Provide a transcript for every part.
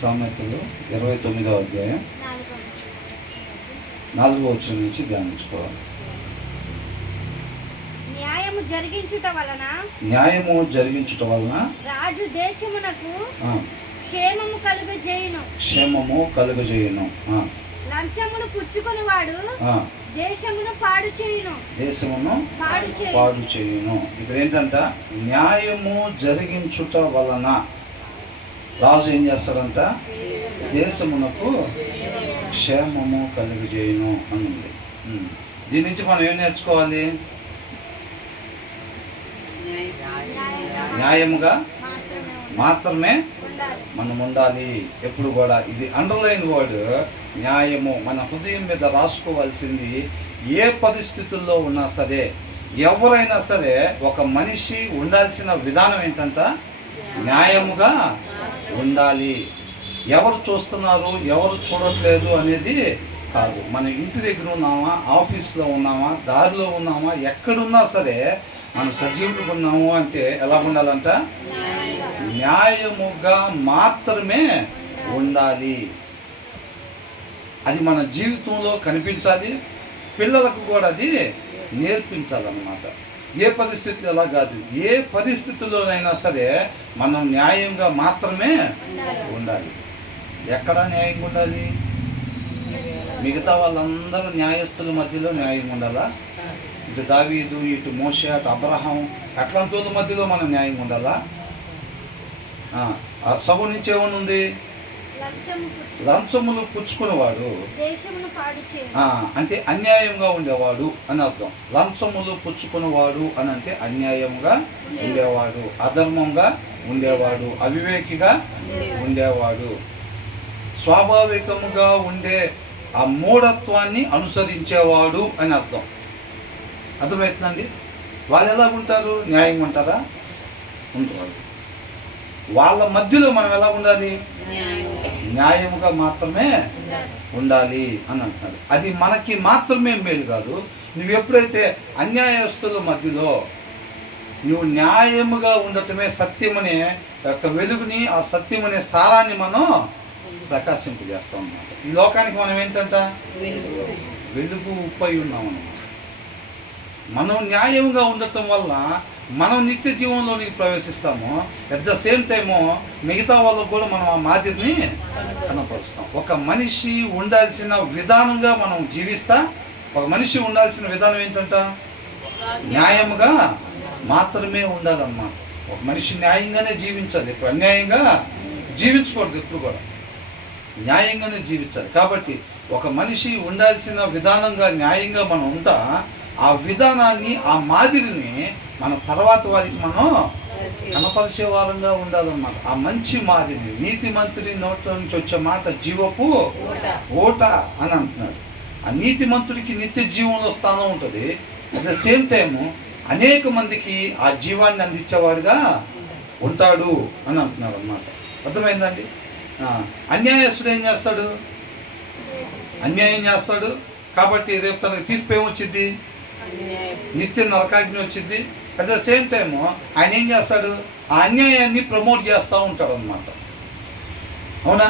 సామెతలు 29వ అధ్యాయం 4వ వచనం నుంచి ధ్యానించుకోవాలి. న్యాయము జరిగించుట వలన రాజు దేశమునకు క్షేమము కలుగజేయును. లంచమును పుచ్చుకొనివాడు దేశమును పాడు చేయును. ఇక్కడ ఏంటంట, న్యాయము జరిగించుట వలన రాజు ఏం చేస్తాడంట, దేశమునకు క్షేమము కలుగజేయును అని ఉంది. దీని నుంచి మనం ఏం నేర్చుకోవాలి? న్యాయముగా మాత్రమే మనం ఉండాలి. ఎప్పుడు కూడా ఇది అండర్లైన్ వర్డ్, న్యాయము. మన హృదయం మీద రాసుకోవాల్సింది. ఏ పరిస్థితుల్లో ఉన్నా సరే, ఎవరైనా సరే, ఒక మనిషి ఉండాల్సిన విధానం ఏంటంట, న్యాయముగా ఉండాలి. ఎవరు చూస్తున్నారు, ఎవరు చూడట్లేదు అనేది కాదు. మన ఇంటి దగ్గర ఉన్నామా, ఆఫీస్లో ఉన్నామా, దారిలో ఉన్నామా, ఎక్కడున్నా సరే మనం సజీవులుగా ఉన్నాము అంటే ఎలా ఉండాలంట, న్యాయముగా మాత్రమే ఉండాలి. అది మన జీవితంలో కనిపించాలి, పిల్లలకు కూడా అది నేర్పించాలన్నమాట. ఏ పరిస్థితి అలా కాదు, ఏ పరిస్థితుల్లోనైనా సరే మనం న్యాయంగా మాత్రమే ఉండాలి. ఎక్కడ న్యాయంగా ఉండాలి? మిగతా వాళ్ళందరూ న్యాయస్తుల మధ్యలో న్యాయంగా ఉండాలా? ఇటు దావీదు, ఇటు మోషే, అటు అబ్రహాం, అట్లాంటి వాళ్ళ మధ్యలో మనం న్యాయంగా ఉండాలా? సభ నుంచి ఏమనుంది, లంచములు పుచ్చుకునేవాడు అంటే అన్యాయంగా ఉండేవాడు అని అర్థం. లంచములు పుచ్చుకునేవాడు అని అంటే అన్యాయంగా ఉండేవాడు, అధర్మంగా ఉండేవాడు, అవివేకిగా ఉండేవాడు, స్వాభావికముగా ఉండే ఆ మూఢత్వాన్ని అనుసరించేవాడు అని అర్థం. అర్థమవుతుందండి? వాళ్ళు ఎలా ఉంటారు? న్యాయంగా ఉంటారా? ఉంటారు. వాళ్ళ మధ్యలో మనం ఎలా ఉండాలి? న్యాయముగా మాత్రమే ఉండాలి అని అంటున్నాడు. అది మనకి మాత్రమే మేలు కాదు. నువ్వు ఎప్పుడైతే అన్యాయస్తుల మధ్యలో నువ్వు న్యాయముగా ఉండటమే సత్యమనే యొక్క వెలుగుని, ఆ సత్యమనే సారాన్ని మనం ప్రకాశింపజేస్తాం అన్నమాట. ఈ లోకానికి మనం ఏంటంట, వెలుగు ఉప్పై ఉన్నామన్నమాట. మనం న్యాయంగా ఉండటం వల్ల మనం నిత్య జీవంలోనికి ప్రవేశిస్తాము. అట్ ద సేమ్ టైము మిగతా వాళ్ళకు కూడా మనం ఆ మాదిరిని కనపరుస్తాం. ఒక మనిషి ఉండాల్సిన విధానంగా మనం జీవిస్తా. ఒక మనిషి ఉండాల్సిన విధానం ఏంటంట, న్యాయముగా మాత్రమే ఉండాలన్నమాట. ఒక మనిషి న్యాయంగానే జీవించాలి. ఇప్పుడు అన్యాయంగా జీవించకూడదు, ఎప్పుడు కూడా న్యాయంగానే జీవించాలి. కాబట్టి ఒక మనిషి ఉండాల్సిన విధానంగా న్యాయంగా మనం ఉంటా, ఆ విధానాన్ని, ఆ మాదిరిని మన తర్వాత వారికి మనం కనపరిచే వారంగా ఉండాలన్నమాట. ఆ మంచి మాదిరిని, నీతి మంత్రి నోట్లో నుంచి వచ్చే మాట జీవపు ఓట అని అంటున్నాడు. ఆ నీతి మంత్రుడికి నిత్య జీవంలో స్థానం ఉంటుంది. అట్ ద సేమ్ టైము అనేక మందికి ఆ జీవాన్ని అందించేవాడుగా ఉంటాడు అని అంటున్నాడు అన్నమాట. అర్థమైందండి? అన్యాయస్తుడు ఏం చేస్తాడు? అన్యాయం చేస్తాడు. కాబట్టి రేపు తనకు తీర్పు ఏమొచ్చింది? నిత్య నరకాగ్ని వచ్చింది. అట్ ద సేమ్ టైము ఆయన ఏం చేస్తాడు? ఆ అన్యాయాన్ని ప్రమోట్ చేస్తూ ఉంటాడు అన్నమాట. అవునా?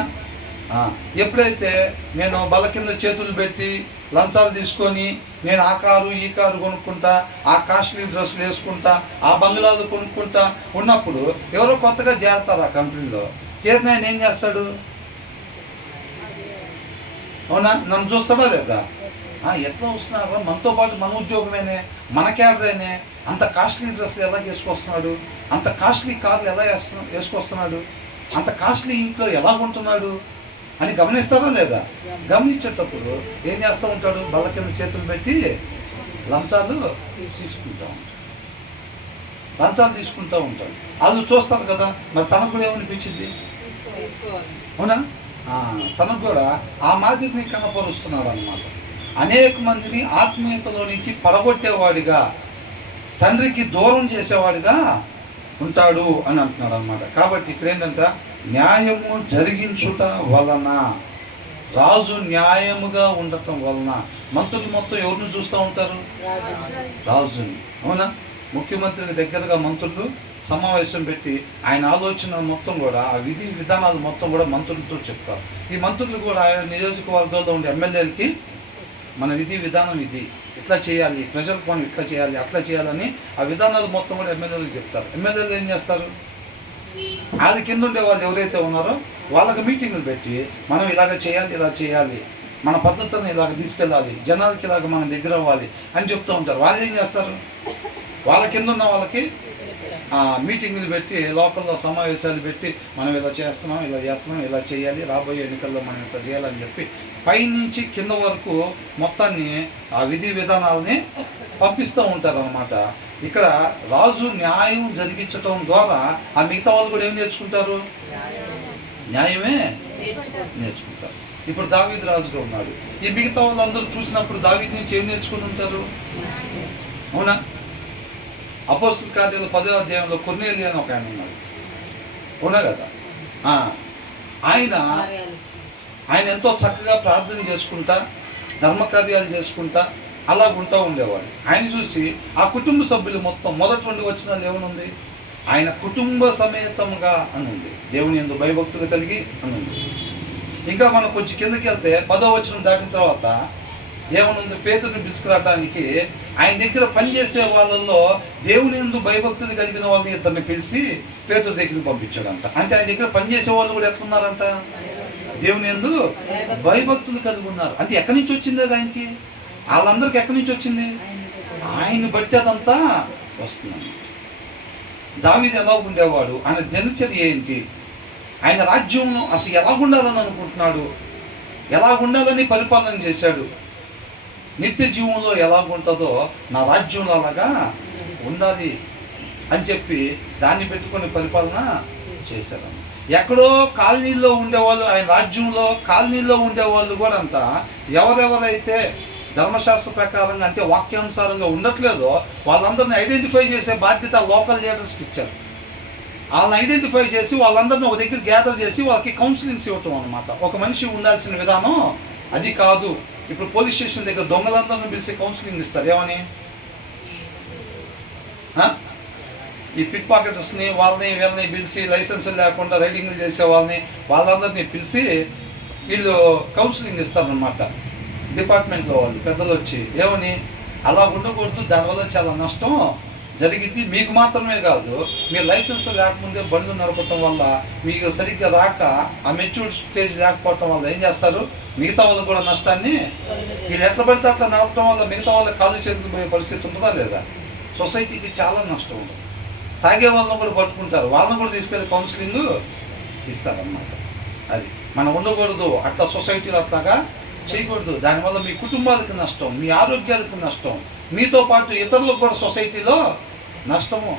ఎప్పుడైతే నేను బల్ల కింద చేతులు పెట్టి లంచాలు తీసుకొని నేను ఆ కారు ఈ కారు కొనుక్కుంటా, ఆ కాస్ట్లీ డ్రెస్సులు వేసుకుంటా, ఆ బంగ్లాలు కొనుక్కుంటా ఉన్నప్పుడు ఎవరో కొత్తగా చేరతారు ఆ కంపెనీలో. చేరిన ఆయన ఏం చేస్తాడు? అవునా? నన్ను చూస్తాడా లేదా? ఎట్లా వస్తున్నారా, మనతో పాటు మన ఉద్యోగమేనే, మన క్యాడరేనే, అంత కాస్ట్లీ డ్రెస్సులు ఎలా వేసుకొస్తున్నాడు, అంత కాస్ట్లీ కార్లు ఎలా వేసుకొస్తున్నాడు, అంత కాస్ట్లీ ఇంట్లో ఎలా ఉంటున్నాడు అని గమనిస్తారా లేదా? గమనించేటప్పుడు ఏం చేస్తూ ఉంటాడు? బల్ల కింద చేతులు పెట్టి లంచాలు తీసుకుంటూ ఉంటాడు. వాళ్ళు చూస్తారు కదా, మరి తనకు కూడా ఏమనిపించింది? అవునా? తనకు కూడా ఆ మాదిరిని కనపరుస్తున్నాడు అన్నమాట. అనేక మందిని ఆత్మీయతలో నుంచి పడగొట్టేవాడిగా, తండ్రికి దూరం చేసేవాడిగా ఉంటాడు అని అంటున్నాడు అన్నమాట. కాబట్టి ఇక్కడ ఏంటంటే, న్యాయము జరిగించుట వలన, రాజు న్యాయముగా ఉండటం వలన. మంత్రులు మొత్తం ఎవరిని చూస్తూ ఉంటారు? రాజుని. అవునా? ముఖ్యమంత్రికి దగ్గరగా మంత్రులు సమావేశం పెట్టి ఆయన ఆలోచన మొత్తం కూడా ఆ విధి విధానాలు మొత్తం కూడా మంత్రులతో చెప్తారు. ఈ మంత్రులు కూడా ఆయన నియోజకవర్గాల్లో ఉండే ఎమ్మెల్యేలకి మన విధి విధానం ఇది, ఇట్లా చేయాలి, ప్రజలకు మనం ఇట్లా చేయాలి, అట్లా చేయాలని ఆ విధానాలు మొత్తం కూడా ఎమ్మెల్యేలకు చెప్తారు. ఎమ్మెల్యేలు ఏం చేస్తారు, వాళ్ళ కింద ఉండే వాళ్ళు ఎవరైతే ఉన్నారో వాళ్ళకి మీటింగులు పెట్టి మనం ఇలాగ చేయాలి, ఇలా చేయాలి, మన పద్ధతులను ఇలాగ తీసుకెళ్ళాలి, జనాలకి ఇలాగ మనం దగ్గర అవ్వాలి అని చెప్తూ ఉంటారు. వాళ్ళు ఏం చేస్తారు, వాళ్ళ కింద ఉన్న వాళ్ళకి మీటింగులు పెట్టి లోకల్లో సమావేశాలు పెట్టి మనం ఇలా చేస్తున్నాం, ఇలా చేస్తున్నాం, ఇలా చేయాలి, రాబోయే ఎన్నికల్లో మనం ఇట్లా చేయాలని చెప్పి పైనుంచి కింద వరకు మొత్తాన్ని ఆ విధి విధానాలని పంపిస్తూ ఉంటారు అన్నమాట. ఇక్కడ రాజు న్యాయం జరిగించటం ద్వారా ఆ మిగతా వాళ్ళు కూడా ఏం నేర్చుకుంటారు, న్యాయమే నేర్చుకుంటారు. ఇప్పుడు దావీదు రాజుగా ఉన్నాడు, ఈ మిగతా వాళ్ళందరూ చూసినప్పుడు దావీదు నుంచి ఏం నేర్చుకుని ఉంటారు, అవునా? అపోస్తల కార్యాలు 10వ అధ్యాయంలో కొర్నేలి అని ఒక ఆయన ఉన్నాడు, అవునా కదా? ఆయన ఎంతో చక్కగా ప్రార్థన చేసుకుంటా, ధర్మకార్యాలు చేసుకుంటా అలా ఉంటా ఉండేవాడు. ఆయన చూసి ఆ కుటుంబ సభ్యులు మొత్తం మొదటి 2 వచనాలు ఏమనుంది, ఆయన కుటుంబ సమేతంగా అని ఉంది, దేవుని యందు భయభక్తులు కలిగి అని ఉంది. ఇంకా మనం కొంచెం కిందకి వెళ్తే 10వ వచనం దాటిన తర్వాత ఏమనుంది, పేతురుని పిలుచుకురావడానికి ఆయన దగ్గర పనిచేసే వాళ్ళల్లో దేవుని యందు భయభక్తులు కలిగిన వాళ్ళని ఇద్దరిని పిలిచి పేతురు దగ్గరికి పంపించాడంట. అంటే ఆయన దగ్గర పనిచేసే వాళ్ళు కూడా ఎట్లున్నారంట, దేవుని యందు భయభక్తులు కలిగి ఉన్నారు. అంటే ఎక్కడి నుంచి వచ్చింది అది ఆయనకి, వాళ్ళందరికీ ఎక్కడి నుంచి వచ్చింది, ఆయన్ని బట్టి అదంతా వస్తుంది. దావీదు ఎలా ఉండేవాడు, ఆయన దినచర్య ఏంటి, ఆయన రాజ్యంలో అసలు ఎలా ఉండాలని అనుకుంటున్నాడు, ఎలా ఉండాలని పరిపాలన చేశాడు, నిత్య జీవంలో ఎలా ఉంటుందో నా రాజ్యంలో అలాగా ఉండాలి అని చెప్పి దాన్ని పెట్టుకొని పరిపాలన చేశారు. ఎక్కడో కాలనీల్లో ఉండేవాళ్ళు, ఆయన రాజ్యంలో కాలనీల్లో ఉండేవాళ్ళు కూడా అంతా ఎవరెవరైతే ధర్మశాస్త్ర ప్రకారంగా అంటే వాక్యానుసారంగా ఉండట్లేదో వాళ్ళందరినీ ఐడెంటిఫై చేసే బాధ్యత లోకల్ లీడర్స్కి ఇచ్చారు. వాళ్ళని ఐడెంటిఫై చేసి వాళ్ళందరినీ ఒక దగ్గర గ్యాదర్ చేసి వాళ్ళకి కౌన్సిలింగ్స్ ఇవ్వటం అనమాట. ఒక మనిషి ఉండాల్సిన విధానం అది కాదు. ఇప్పుడు పోలీస్ స్టేషన్ దగ్గర దొంగలందరినీ పిలిచి కౌన్సిలింగ్ ఇస్తారు, ఏమని, ఈ పిక్ పాకెటర్స్ని వాళ్ళని వీళ్ళని పిలిచి లైసెన్స్ లేకుండా రైడింగ్లు చేసే వాళ్ళందరినీ పిలిచి వీళ్ళు కౌన్సిలింగ్ ఇస్తారనమాట. డిపార్ట్మెంట్లో వాళ్ళు పెద్దలు వచ్చి ఏమని, అలా ఉండకూడదు, దానివల్ల చాలా నష్టం జరిగింది, మీకు మాత్రమే కాదు, మీరు లైసెన్స్ లేకముందే బండ్లు నడపటం వల్ల మీకు సరిగ్గా రాక ఆ మెచ్యూర్ స్టేజ్ లేకపోవటం వల్ల ఏం చేస్తారు, మిగతా వాళ్ళు కూడా నష్టాన్ని వీళ్ళు ఎట్లా పడితే అట్లా నడపటం వల్ల మిగతా వాళ్ళకి కాళ్ళు చేతులు పోయే పరిస్థితి ఉంటుందా లేదా, సొసైటీకి చాలా నష్టం ఉంటుంది. తాగే వాళ్ళని కూడా పట్టుకుంటారు, వాళ్ళని కూడా తీసుకెళ్ళి కౌన్సిలింగ్ ఇస్తారన్నమాట. అది మనం ఉండకూడదు, అట్లా సొసైటీలో అట్లాగా చేయకూడదు, దానివల్ల మీ కుటుంబాలకు నష్టం, మీ ఆరోగ్యాలకు నష్టం, మీతో పాటు ఇతరులకు కూడా సొసైటీలో నష్టము.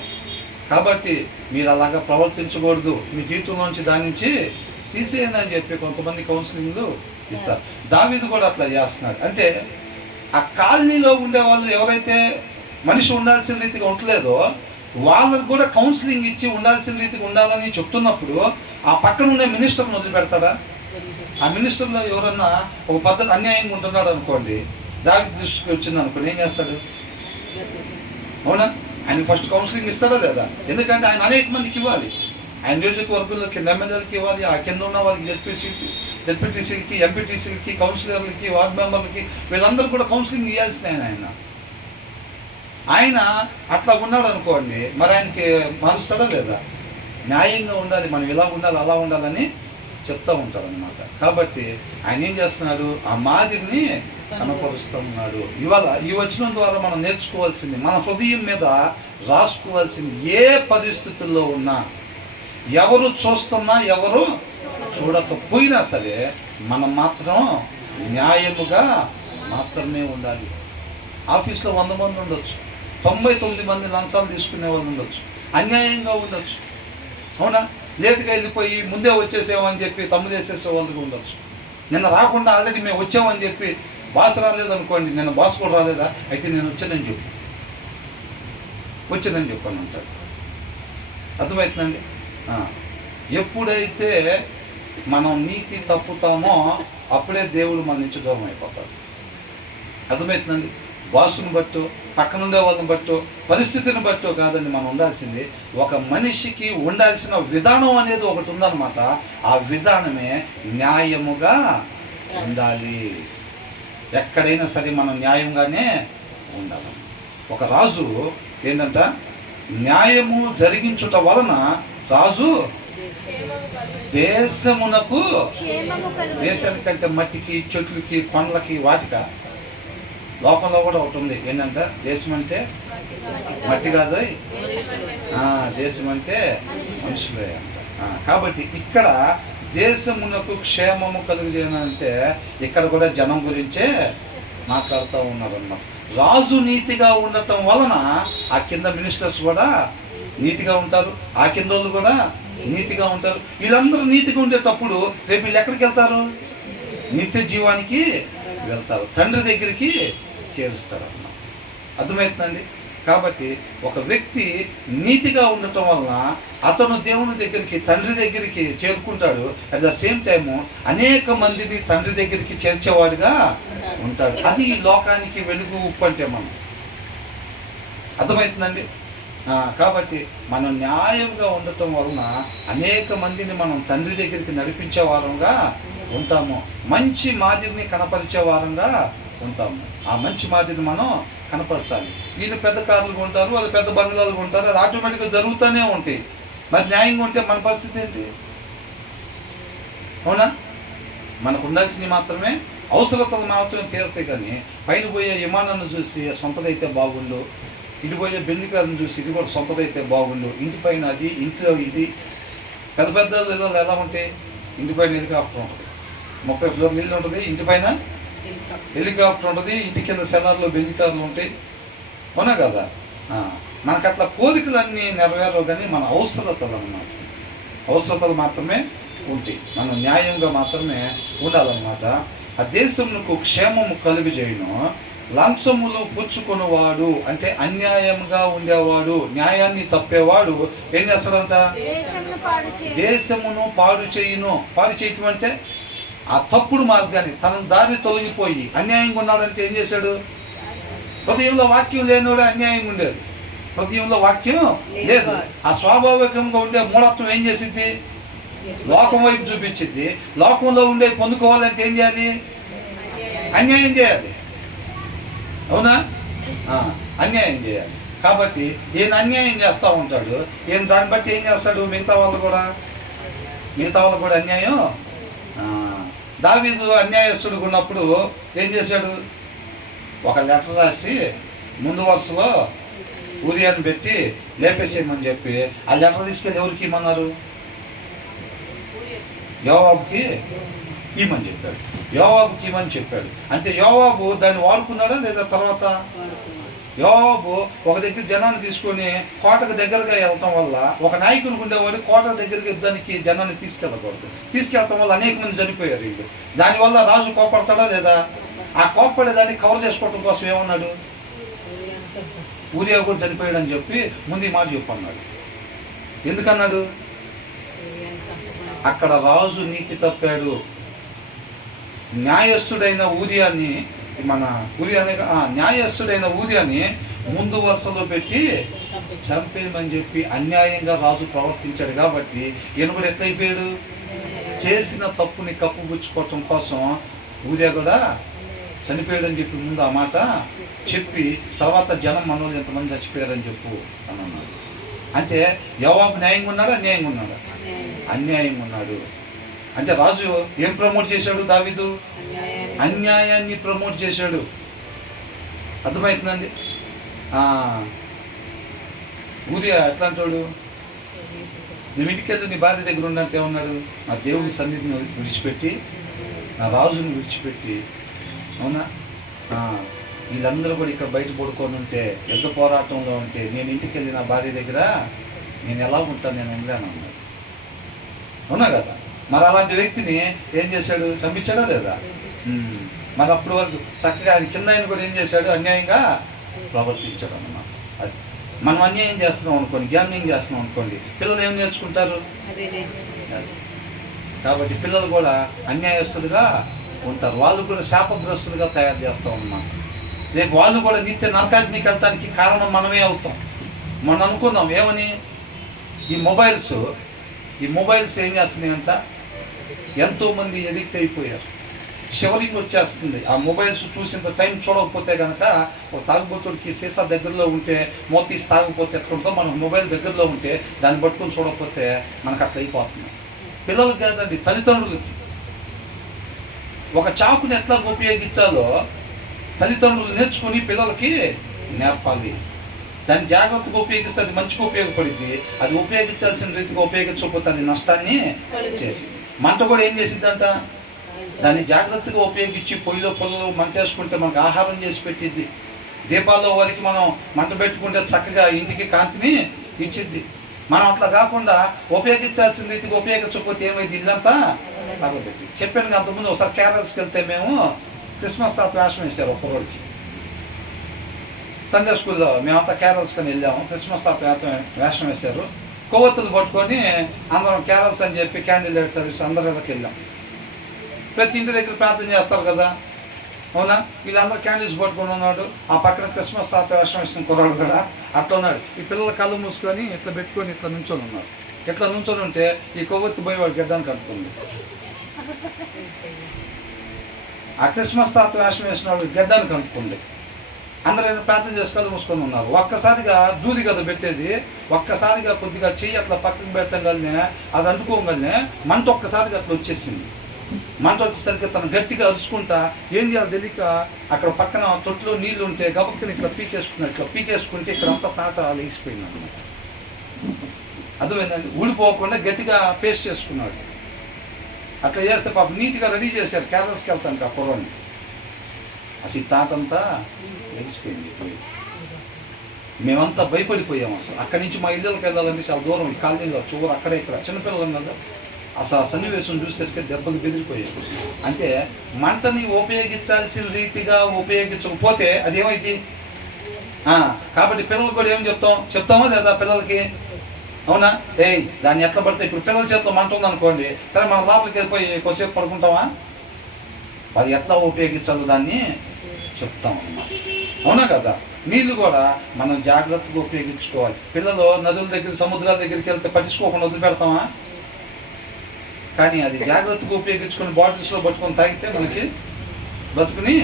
కాబట్టి మీరు అలాగా ప్రవర్తించకూడదు, మీ జీవితంలోంచి దాని నుంచి తీసేయండి అని చెప్పి కొంతమంది కౌన్సిలింగ్లు ఇస్తారు. దావీదు కూడా అట్లా చేస్తున్నాడు. అంటే ఆ కాలనీలో ఉండేవాళ్ళు ఎవరైతే మనిషి ఉండాల్సిన రీతిగా ఉండలేదో వాళ్ళకు కూడా కౌన్సిలింగ్ ఇచ్చి ఉండాల్సిన రీతిగా ఉండాలని చెప్తున్నప్పుడు ఆ పక్కన ఉండే మినిస్టర్ని వదిలిపెడతాడా? ఆ మినిస్టర్లో ఎవరన్నా ఒక పద్ధతి అన్యాయంగా ఉంటున్నాడు అనుకోండి, దావీదు దృష్టికి వచ్చింది అనుకోండి, ఏం చేస్తాడు, అవునా? ఆయన ఫస్ట్ కౌన్సిలింగ్ ఇస్తాడా లేదా? ఎందుకంటే ఆయన అనేక మందికి ఇవ్వాలి, ఆయన నియోజకవర్గంలో కింద ఎమ్మెల్యేలకి ఇవ్వాలి, ఆ కింద ఉన్న వాళ్ళకి జెడ్పీటీసీలకి, ఎంపీటీసీలకి, కౌన్సిలర్లకి, వార్డు మెంబర్లకి, వీళ్ళందరూ కూడా కౌన్సిలింగ్ ఇవ్వాల్సిన ఆయన అట్లా ఉన్నాడు అనుకోండి, మరి ఆయనకి మారుస్తాడా లేదా? న్యాయంగా ఉండాలి, మనం ఇలా ఉండాలి, అలా ఉండాలని చెప్తూ ఉంటారు అనమాట. కాబట్టి ఆయన ఏం చేస్తున్నాడు, ఆ మాదిరిని కనపరుస్తూ ఉన్నాడు. ఇవాళ ఈ వచనం ద్వారా మనం నేర్చుకోవాల్సింది, మన హృదయం మీద రాసుకోవాల్సింది, ఏ పరిస్థితుల్లో ఉన్నా, ఎవరు చూస్తున్నా ఎవరు చూడకపోయినా సరే మనం మాత్రం న్యాయముగా మాత్రమే ఉండాలి. ఆఫీస్లో 100 మంది ఉండొచ్చు, 99 మంది లంచాలు తీసుకునే వాళ్ళు ఉండొచ్చు, అన్యాయంగా ఉండొచ్చు, అవునా? లేటుగా వెళ్ళిపోయి ముందే వచ్చేసామని చెప్పి తమ్ముడు వేసేసే వాళ్ళు ఉండొచ్చు. నిన్న రాకుండా ఆల్రెడీ మేము వచ్చామని చెప్పి బాస్ రాలేదనుకోండి, నిన్న బాస్ కూడా రాలేదా, అయితే నేను వచ్చానని చెప్పాను అంటాడు. అర్థమవుతుందండి? ఎప్పుడైతే మనం నీతి తప్పుతామో అప్పుడే దేవుడు మన నుంచి దూరం అయిపోతాడు. అర్థమవుతుందండి? బాసుని బట్టో పక్కన ఉండే వాళ్ళని బట్టో పరిస్థితిని బట్టో కాదండి మనం ఉండాల్సింది. ఒక మనిషికి ఉండాల్సిన విధానం అనేది ఒకటి ఉందన్నమాట. ఆ విధానమే న్యాయముగా ఉండాలి. ఎక్కడైనా సరే మనం న్యాయంగానే ఉండాలి. ఒక రాజు ఏంటంట, న్యాయము జరిగించుట వలన రాజు దేశమునకు, దేశానికంటే మట్టికి చెట్లకి కొండలకి వాటిక లోకంలో కూడా ఒకటి ఉంది ఏంటంటే, దేశం అంటే మట్టి కాదు, దేశం అంటే మనుషులే అంట. కాబట్టి ఇక్కడ దేశమునకు క్షేమము కలుగజేయాలంటే ఇక్కడ కూడా జనం గురించే మాట్లాడుతూ ఉన్నారు అన్నమాట. రాజు నీతిగా ఉండటం వలన ఆ కింద మినిస్టర్స్ కూడా నీతిగా ఉంటారు, ఆ కింద వాళ్ళు కూడా నీతిగా ఉంటారు. వీళ్ళందరూ నీతిగా ఉండేటప్పుడు రేపు వీళ్ళు ఎక్కడికి వెళ్తారు? నిత్య జీవానికి వెళ్తారు, తండ్రి దగ్గరికి చేరుస్తారు అన్నమాట. అర్థమవుతుందండి? కాబట్టి ఒక వ్యక్తి నీతిగా ఉండటం వలన అతను దేవుని దగ్గరికి, తండ్రి దగ్గరికి చేరుకుంటాడు. అట్ ద సేమ్ టైము అనేక మందిని తండ్రి దగ్గరికి చేర్చేవాడుగా ఉంటాడు. అది ఈ లోకానికి వెలుగు, ఉప్పు అంటే మనం. అర్థమవుతుందండి? కాబట్టి మనం న్యాయంగా ఉండటం వలన అనేక మందిని మనం తండ్రి దగ్గరికి నడిపించే వారంగా ఉంటాము. మంచి మాదిరిని కనపరిచే వారంగా ఉంటాము. ఆ మంచి మాదిరిని మనం కనపరచాలి. వీళ్ళు పెద్ద కార్లు కొంటారు, వాళ్ళు పెద్ద బంగ్లాలు కొంటారు, అది ఆటోమేటిక్గా జరుగుతూనే ఉంటాయి. మరి న్యాయంగా ఉంటే మన పరిస్థితి ఏంటి? అవునా? మనకు ఉండాల్సినవి మాత్రమే, అవసరతలు మాత్రమే తీరుతాయి. కానీ పైన పోయే విమానాన్ని చూసి సొంతదైతే బాగుండు, ఇటు పోయే బెండికారుని చూసి ఇది కూడా సొంతదైతే బాగుండు, ఇంటి పైన అది, ఇంట్లో ఇది. పెద్ద పెద్ద ఇళ్ళు ఎలా ఉంటాయి? ఇంటి పైన హెలికాప్టర్ ఉంటుంది, 30 ఫ్లోర్లు ఇల్లు ఉంటుంది, ఇంటి పైన హెలికాప్టర్ ఉంటుంది, ఇంటి కింద సెలార్లో బెంజికారులు ఉంటాయి. అవునా కదా? మనకు అట్లా కోరికలన్నీ నెరవేరవు, కానీ మన అవసరతలు అన్నమాట, అవసరతలు మాత్రమే ఉంటాయి. మనం న్యాయంగా మాత్రమే ఉండాలన్నమాట. ఆ దేశమునకు క్షేమము కలుగజేయును. లంచములు పుచ్చుకునేవాడు అంటే అన్యాయంగా ఉండేవాడు, న్యాయాన్ని తప్పేవాడు ఏం చేస్తాడంట? దేశమును పాడు చేయును. పాడు చేయటం అంటే ఆ తప్పుడు మార్గాన్ని, తన దారి తొలగిపోయి అన్యాయంగా ఉన్నాడంటే ఏం చేశాడు? హృదయంలో వాక్యం లేనివాడు అన్యాయంగా ఉండేది. హృదయంలో వాక్యం లేదు. ఆ స్వాభావికంగా ఉండే మూఢత్వం ఏం చేసింది? లోకం వైపు చూపించింది. లోకంలో ఉండే పొందుకోవాలంటే ఏం చేయాలి? అన్యాయం చేయాలి. అవునా? అన్యాయం చేయాలి. కాబట్టి ఈయన అన్యాయం చేస్తూ ఉంటాడు. ఈయన దాన్ని బట్టి ఏం చేస్తాడు? మిగతా వాళ్ళు కూడా అన్యాయం. దావీదు అన్యాయస్తుడిగా ఉన్నప్పుడు ఏం చేశాడు? ఒక లెటర్ రాసి ముందు వరుసలో ఊరియాని పెట్టి లేపేసేయమని చెప్పి ఆ లెటర్ తీసుకెళ్ళి ఎవరికి ఇమ్మన్నారు? యోవాబుకి ఇమ్మని చెప్పాడు. యోవాబుకి ఇమ్మని చెప్పాడు. అంటే యోవాబు దాన్ని వాడుకున్నాడా లేదా? తర్వాత యోవాబు ఒక దగ్గర జనాన్ని తీసుకొని కోటకు దగ్గరగా వెళ్ళటం వల్ల, ఒక నాయకునికి ఉండేవాడు కోట దగ్గరికి యుద్ధానికి జనాన్ని తీసుకెళ్ళకూడదు, తీసుకెళ్ళటం వల్ల అనేక మంది చనిపోయారు వీళ్ళు. దానివల్ల రాజు కోపడతాడా లేదా? ఆ కోపడేదాన్ని కవర్ చేసుకోవటం కోసం ఏమన్నాడు? ఊరియా కూడా చనిపోయాడని చెప్పి ముందు ఈ మాట చెప్పన్నాడు. ఎందుకన్నాడు? అక్కడ రాజు నీతి తప్పాడు. న్యాయస్థుడైన ఊరియాని, న్యాయస్థుడైన ఊరియాని ముందు వరుసలో పెట్టి చంపేయమని చెప్పి అన్యాయంగా రాజు ప్రవర్తించాడు. కాబట్టి ఈయన కూడా ఎట్లయిపోయాడు? చేసిన తప్పుని కప్పుపుచ్చుకోవటం కోసం ఊరియా కూడా చనిపోయాడని చెప్పి ముందు ఆ మాట చెప్పి తర్వాత జనం మనోళ్ళు ఎంతమంది చచ్చిపోయారని చెప్పు అని అన్నాడు. అంటే యోవాబు న్యాయంగా ఉన్నాడా? అన్యాయంగా ఉన్నాడా? అన్యాయంగా ఉన్నాడు. అంటే రాజు ఏం ప్రమోట్ చేశాడు? దావీదు అన్యాయాన్ని ప్రమోట్ చేశాడు. అర్థమవుతుందండి? ఊరియా ఎట్లాంటాడు? నువ్వు ఇంటికెళ్ళి నీ భార్య దగ్గర ఉన్నట్టు ఏమన్నాడు? నా దేవుడి సన్నిధిని విడిచిపెట్టి, నా రాజుని విడిచిపెట్టి. అవునా? వీళ్ళందరూ కూడా ఇక్కడ బయట పడుకొని ఉంటే, యుద్ధ పోరాటంలో ఉంటే, నేను ఇంటికి వెళ్ళి నా భార్య దగ్గర నేను ఎలా ఉంటాను? నేను ఉండలేను అన్నాడు. అవునా కదా? మరి అలాంటి వ్యక్తిని ఏం చేశాడు? చంపించాడా లేదా? మరి అప్పుడు వరకు చక్కగా ఆయన కింద ఆయన కూడా ఏం చేశాడు? అన్యాయంగా ప్రవర్తించాడు అన్నమాట. అది మనం అన్యాయం చేస్తున్నాం అనుకోండి, గ్యామ్లింగ్ చేస్తున్నాం అనుకోండి, పిల్లలు ఏం నేర్చుకుంటారు? కాబట్టి పిల్లలు కూడా అన్యాయస్తులుగా ఉంటారు. వాళ్ళు కూడా శాపగ్రస్తులుగా తయారు చేస్తాం అన్నమాట. రేపు వాళ్ళు కూడా నిత్య నరకాగ్నికి వెళ్ళటానికి కారణం మనమే అవుతాం. మనం అనుకున్నాం ఏమని, ఈ మొబైల్స్ ఏం చేస్తున్నాయంట, ఎంతోమంది ఎడిక్ట్ అయిపోయారు. చివరికి వచ్చేస్తుంది ఆ మొబైల్స్ చూసినంత టైం చూడకపోతే కనుక ఒక తాగుబోతుడికి సీసా దగ్గరలో ఉంటే మోతీసి తాగకపోతే ఎట్లుంటుందో, మనకు మొబైల్ దగ్గరలో ఉంటే దాన్ని పట్టుకొని చూడకపోతే మనకు అట్లా అయిపోతుంది. పిల్లలకు కాదండి, తల్లిదండ్రులకి ఒక చాకుని ఎట్లా ఉపయోగించాలో తల్లిదండ్రులు నేర్చుకుని పిల్లలకి నేర్పాలి. దాన్ని జాగ్రత్తగా ఉపయోగిస్తే అది మంచిగా ఉపయోగపడింది. అది ఉపయోగించాల్సిన రీతిగా ఉపయోగించకపోతే అది నష్టాన్ని చేసింది. మంట కూడా ఏం చేసిద్దంట, దాన్ని జాగ్రత్తగా ఉపయోగించి పొయ్యిలో పొలలో మంట వేసుకుంటే మనకు ఆహారం చేసి పెట్టిద్ది. దీపాల్లో వరకు మనం మంట పెట్టుకుంటే చక్కగా ఇంటికి కాంతిని ఇచ్చిద్ది. మనం అట్లా కాకుండా ఉపయోగించాల్సిన రీతిగా ఉపయోగించకపోతే ఏమైంది, ఇల్లంతా తగబెట్టి. చెప్పాను అంతకుముందు ఒకసారి కేరళకి వెళ్తే మేము క్రిస్మస్ తాత వేషం వేశారు ఒక రోజుకి. సండే స్కూల్లో మేమంతా కేరళస్కొని వెళ్ళాము. క్రిస్మస్ తాత వేషం వేశారు. కొవ్వొత్తులు పట్టుకొని అందరం కేరళస్ అని చెప్పి క్యాండిల్ లైట్ సర్వీస్ అందరికి వెళ్ళాం. ప్రతి ఇంటి దగ్గర ప్రార్థన చేస్తారు కదా, అవునా? వీళ్ళందరూ క్యాండిల్స్ పట్టుకొని ఉన్నాడు. ఆ పక్కన క్రిస్మస్ తాత వేషం వేసిన కుర్రాడు కూడా అట్లా ఉన్నాడు. ఈ పిల్లల కళ్ళు మూసుకొని ఇట్లా పెట్టుకొని ఇట్లా నుంచొని ఉన్నారు. ఇట్లా నుంచొని ఉంటే ఈ కొవ్వొత్తి పోయి వాడు గడ్డానికి కట్టుకుంది. ఆ క్రిస్మస్ తాత వేషం వేసిన వాడు గడ్డానికి కనుక్కుంది. అందరూ ప్రార్థన చేసి కళ్ళు మూసుకొని ఉన్నారు. ఒక్కసారిగా దూది కదా పెట్టేది, ఒక్కసారిగా కొద్దిగా చెయ్యి అట్లా పక్కకు పెట్టగానే అది అంటుకోగానే మంట ఒక్కసారిగా అట్లా వచ్చేసింది. మంట వచ్చేసరికి తను గట్టిగా అరుచుకుంటా ఏం చేయాలి తెలియక అక్కడ పక్కన తొట్టులో నీళ్లు ఉంటే గబక్కని ఇట్లా పీకేసుకుంటే ఇక్కడ అంతా తాట లేచిపోయింది అన్నమాట. అర్థమైందండి? ఊడిపోకుండా గట్టిగా పేస్ట్ చేసుకున్నాడు. అట్లా చేస్తే పాపం నీట్గా రెడీ చేశారు. కేరళస్కి వెళ్తాను ఆ కుర్రాన్ని. అసలు ఈ తాటంతా లేచిపోయింది. మేమంతా భయపడిపోయాము. అసలు అక్కడి నుంచి మా ఇళ్ళకి వెళ్ళాలంటే చాలా దూరం, ఈ కాలనీలో చూరు అక్కడే ఇక్కడ చిన్నపిల్లలు కదా. అసలు ఆ సన్నివేశం చూసేసరికి దెబ్బలు బెదిరిపోయాయి. అంటే మంటని ఉపయోగించాల్సిన రీతిగా ఉపయోగించకపోతే అది ఏమైంది. కాబట్టి పిల్లలకు కూడా ఏం చెప్తామో లేదా పిల్లలకి, అవునా? దాన్ని ఎట్లా పడితే ఇప్పుడు పిల్లల చేతిలో మంట ఉందనుకోండి, సరే మనం లోపలికి వెళ్ళిపోయి కొద్దిసేపు పడుకుంటామా? అది ఎట్లా ఉపయోగించాలో దాన్ని చెప్తాం అన్నమాట. అవునా కదా? నీళ్లు కూడా మనం జాగ్రత్తగా ఉపయోగించుకోవాలి. పిల్లలు నదుల దగ్గర సముద్రాల దగ్గరికి వెళ్తే పట్టించుకోకుండా వదిలిపెడతామా? కానీ అది జాగ్రత్తగా ఉపయోగించుకొని బాటిల్స్లో పట్టుకొని తాగితే మనకి బతుకుని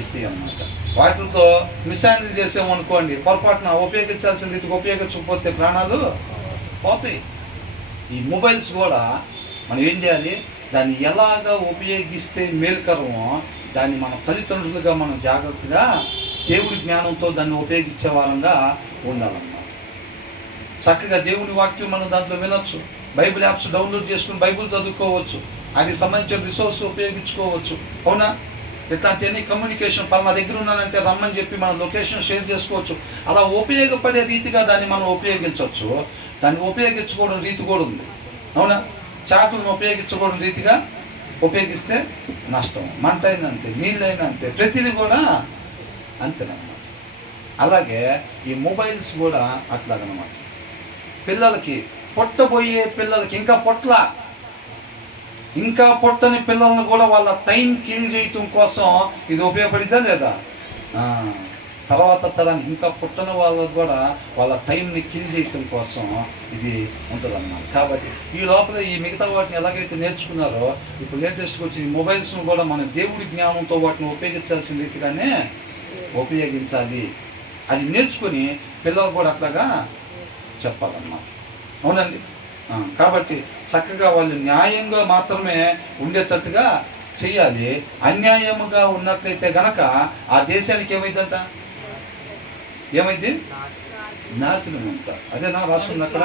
ఇస్తాయి అన్నమాట. వాటితో మిస్హ్యాండిల్ చేసామనుకోండి, పొరపాటున ఉపయోగించాల్సిన రీతికి ఉపయోగించకపోతే ప్రాణాలు పోతాయి. ఈ మొబైల్స్ కూడా మనం ఏం చేయాలి, దాన్ని ఎలాగా ఉపయోగిస్తే మేలుకరమో దాన్ని మన తల్లిదండ్రులుగా మనం జాగ్రత్తగా దేవుడి జ్ఞానంతో దాన్ని ఉపయోగించే వారంగా ఉండాలన్నమాట. చక్కగా దేవుడి వాక్యం మనం దాంట్లో వినొచ్చు. బైబిల్ యాప్స్ డౌన్లోడ్ చేసుకుని బైబిల్ చదువుకోవచ్చు. అది సంబంధించిన రిసోర్స్ ఉపయోగించుకోవచ్చు. అవునా? ఇట్లాంటి ఎన్ని కమ్యూనికేషన్ పలానా దగ్గర ఉన్నానంటే రమ్మని చెప్పి మన లొకేషన్ షేర్ చేసుకోవచ్చు. అలా ఉపయోగపడే రీతిగా దాన్ని మనం ఉపయోగించవచ్చు. దాన్ని ఉపయోగించుకోవడం రీతి కూడా ఉంది. అవునా? చాకులను ఉపయోగించుకోవడం రీతిగా ఉపయోగిస్తే నష్టం. మంట అయినా అంతే, నీళ్ళు అయినా అంతే, ప్రతిదీ కూడా అంతేనమాట. అలాగే ఈ మొబైల్స్ కూడా అట్లాగనమాట. పిల్లలకి పొట్టబోయే పిల్లలకి ఇంకా పొట్టని పిల్లలను కూడా వాళ్ళ టైం కిల్ చేయటం కోసం ఇది ఉపయోగపడిద్దా లేదా? తర్వాత తరానికి ఇంకా పుట్టని వాళ్ళకు కూడా వాళ్ళ టైంని కిల్ చేయటం కోసం ఇది ఉంటుందన్నమాట. కాబట్టి ఈ లోపల ఈ మిగతా వాటిని ఎలాగైతే నేర్చుకున్నారో ఇప్పుడు లేటెస్ట్గా వచ్చి మొబైల్స్ను కూడా మన దేవుడి జ్ఞానంతో వాటిని ఉపయోగించాల్సిన రీతిగానే ఉపయోగించాలి. అది నేర్చుకుని పిల్లలు కూడా అట్లాగా చెప్పాలన్నమాట. అవునండి? కాబట్టి చక్కగా వాళ్ళు న్యాయంగా మాత్రమే ఉండేటట్టుగా చెయ్యాలి. అన్యాయముగా ఉన్నట్లయితే గనక ఆ దేశానికి ఏమైందంట? ఏమైంది? నాశనం అంట. అదే నా రాస్తుంది అక్కడ,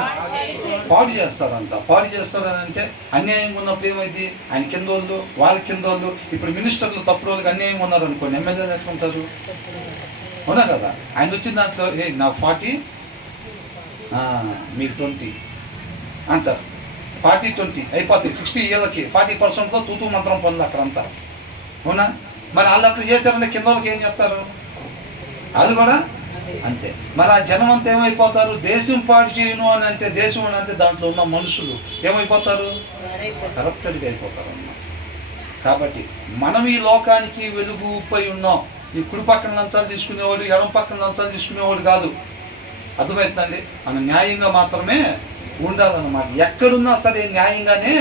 పాడు చేస్తారంట. పాడు చేస్తారని అంటే అన్యాయంగా ఉన్నప్పుడు ఏమైంది? ఆయన కింద వాళ్ళు, వాళ్ళ కింద వాళ్ళు. ఇప్పుడు మినిస్టర్లు తప్పుడు వాళ్ళకి అన్యాయంగా ఉన్నారనుకోండి, ఎమ్మెల్యేలు ఎట్లా ఉంటారు? అవునా కదా? ఆయన వచ్చిన దాంట్లో నా 40 మీకు 20 అంటారు. 40-20 అయిపోతాయి. 60 ఏళ్ళకి 40%తో తూతూ మంత్రం పనులు అక్కడంతా. అవునా? మరి వాళ్ళు అట్లా చేశారంటే కింద వాళ్ళకి ఏం చేస్తారు? అది కూడా అంతే. మరి ఆ జనం అంతా ఏమైపోతారు? దేశం పాడు చేయను అని అంటే, దేశం అని అంటే దాంట్లో ఉన్న మనుషులు ఏమైపోతారు? కరప్టెడ్గా అయిపోతారు అన్నమాట. కాబట్టి మనం ఈ లోకానికి వెలుగు ఉప్పై ఉన్నాం. ఈ కుడి పక్కన లంచాలు తీసుకునేవాడు, ఎడమ పక్కన లంచాలు తీసుకునేవాడు కాదు. అర్థమవుతుందండి? మనం న్యాయంగా మాత్రమే ఉండాలన్నమాట. ఎక్కడున్నా సరే న్యాయంగానే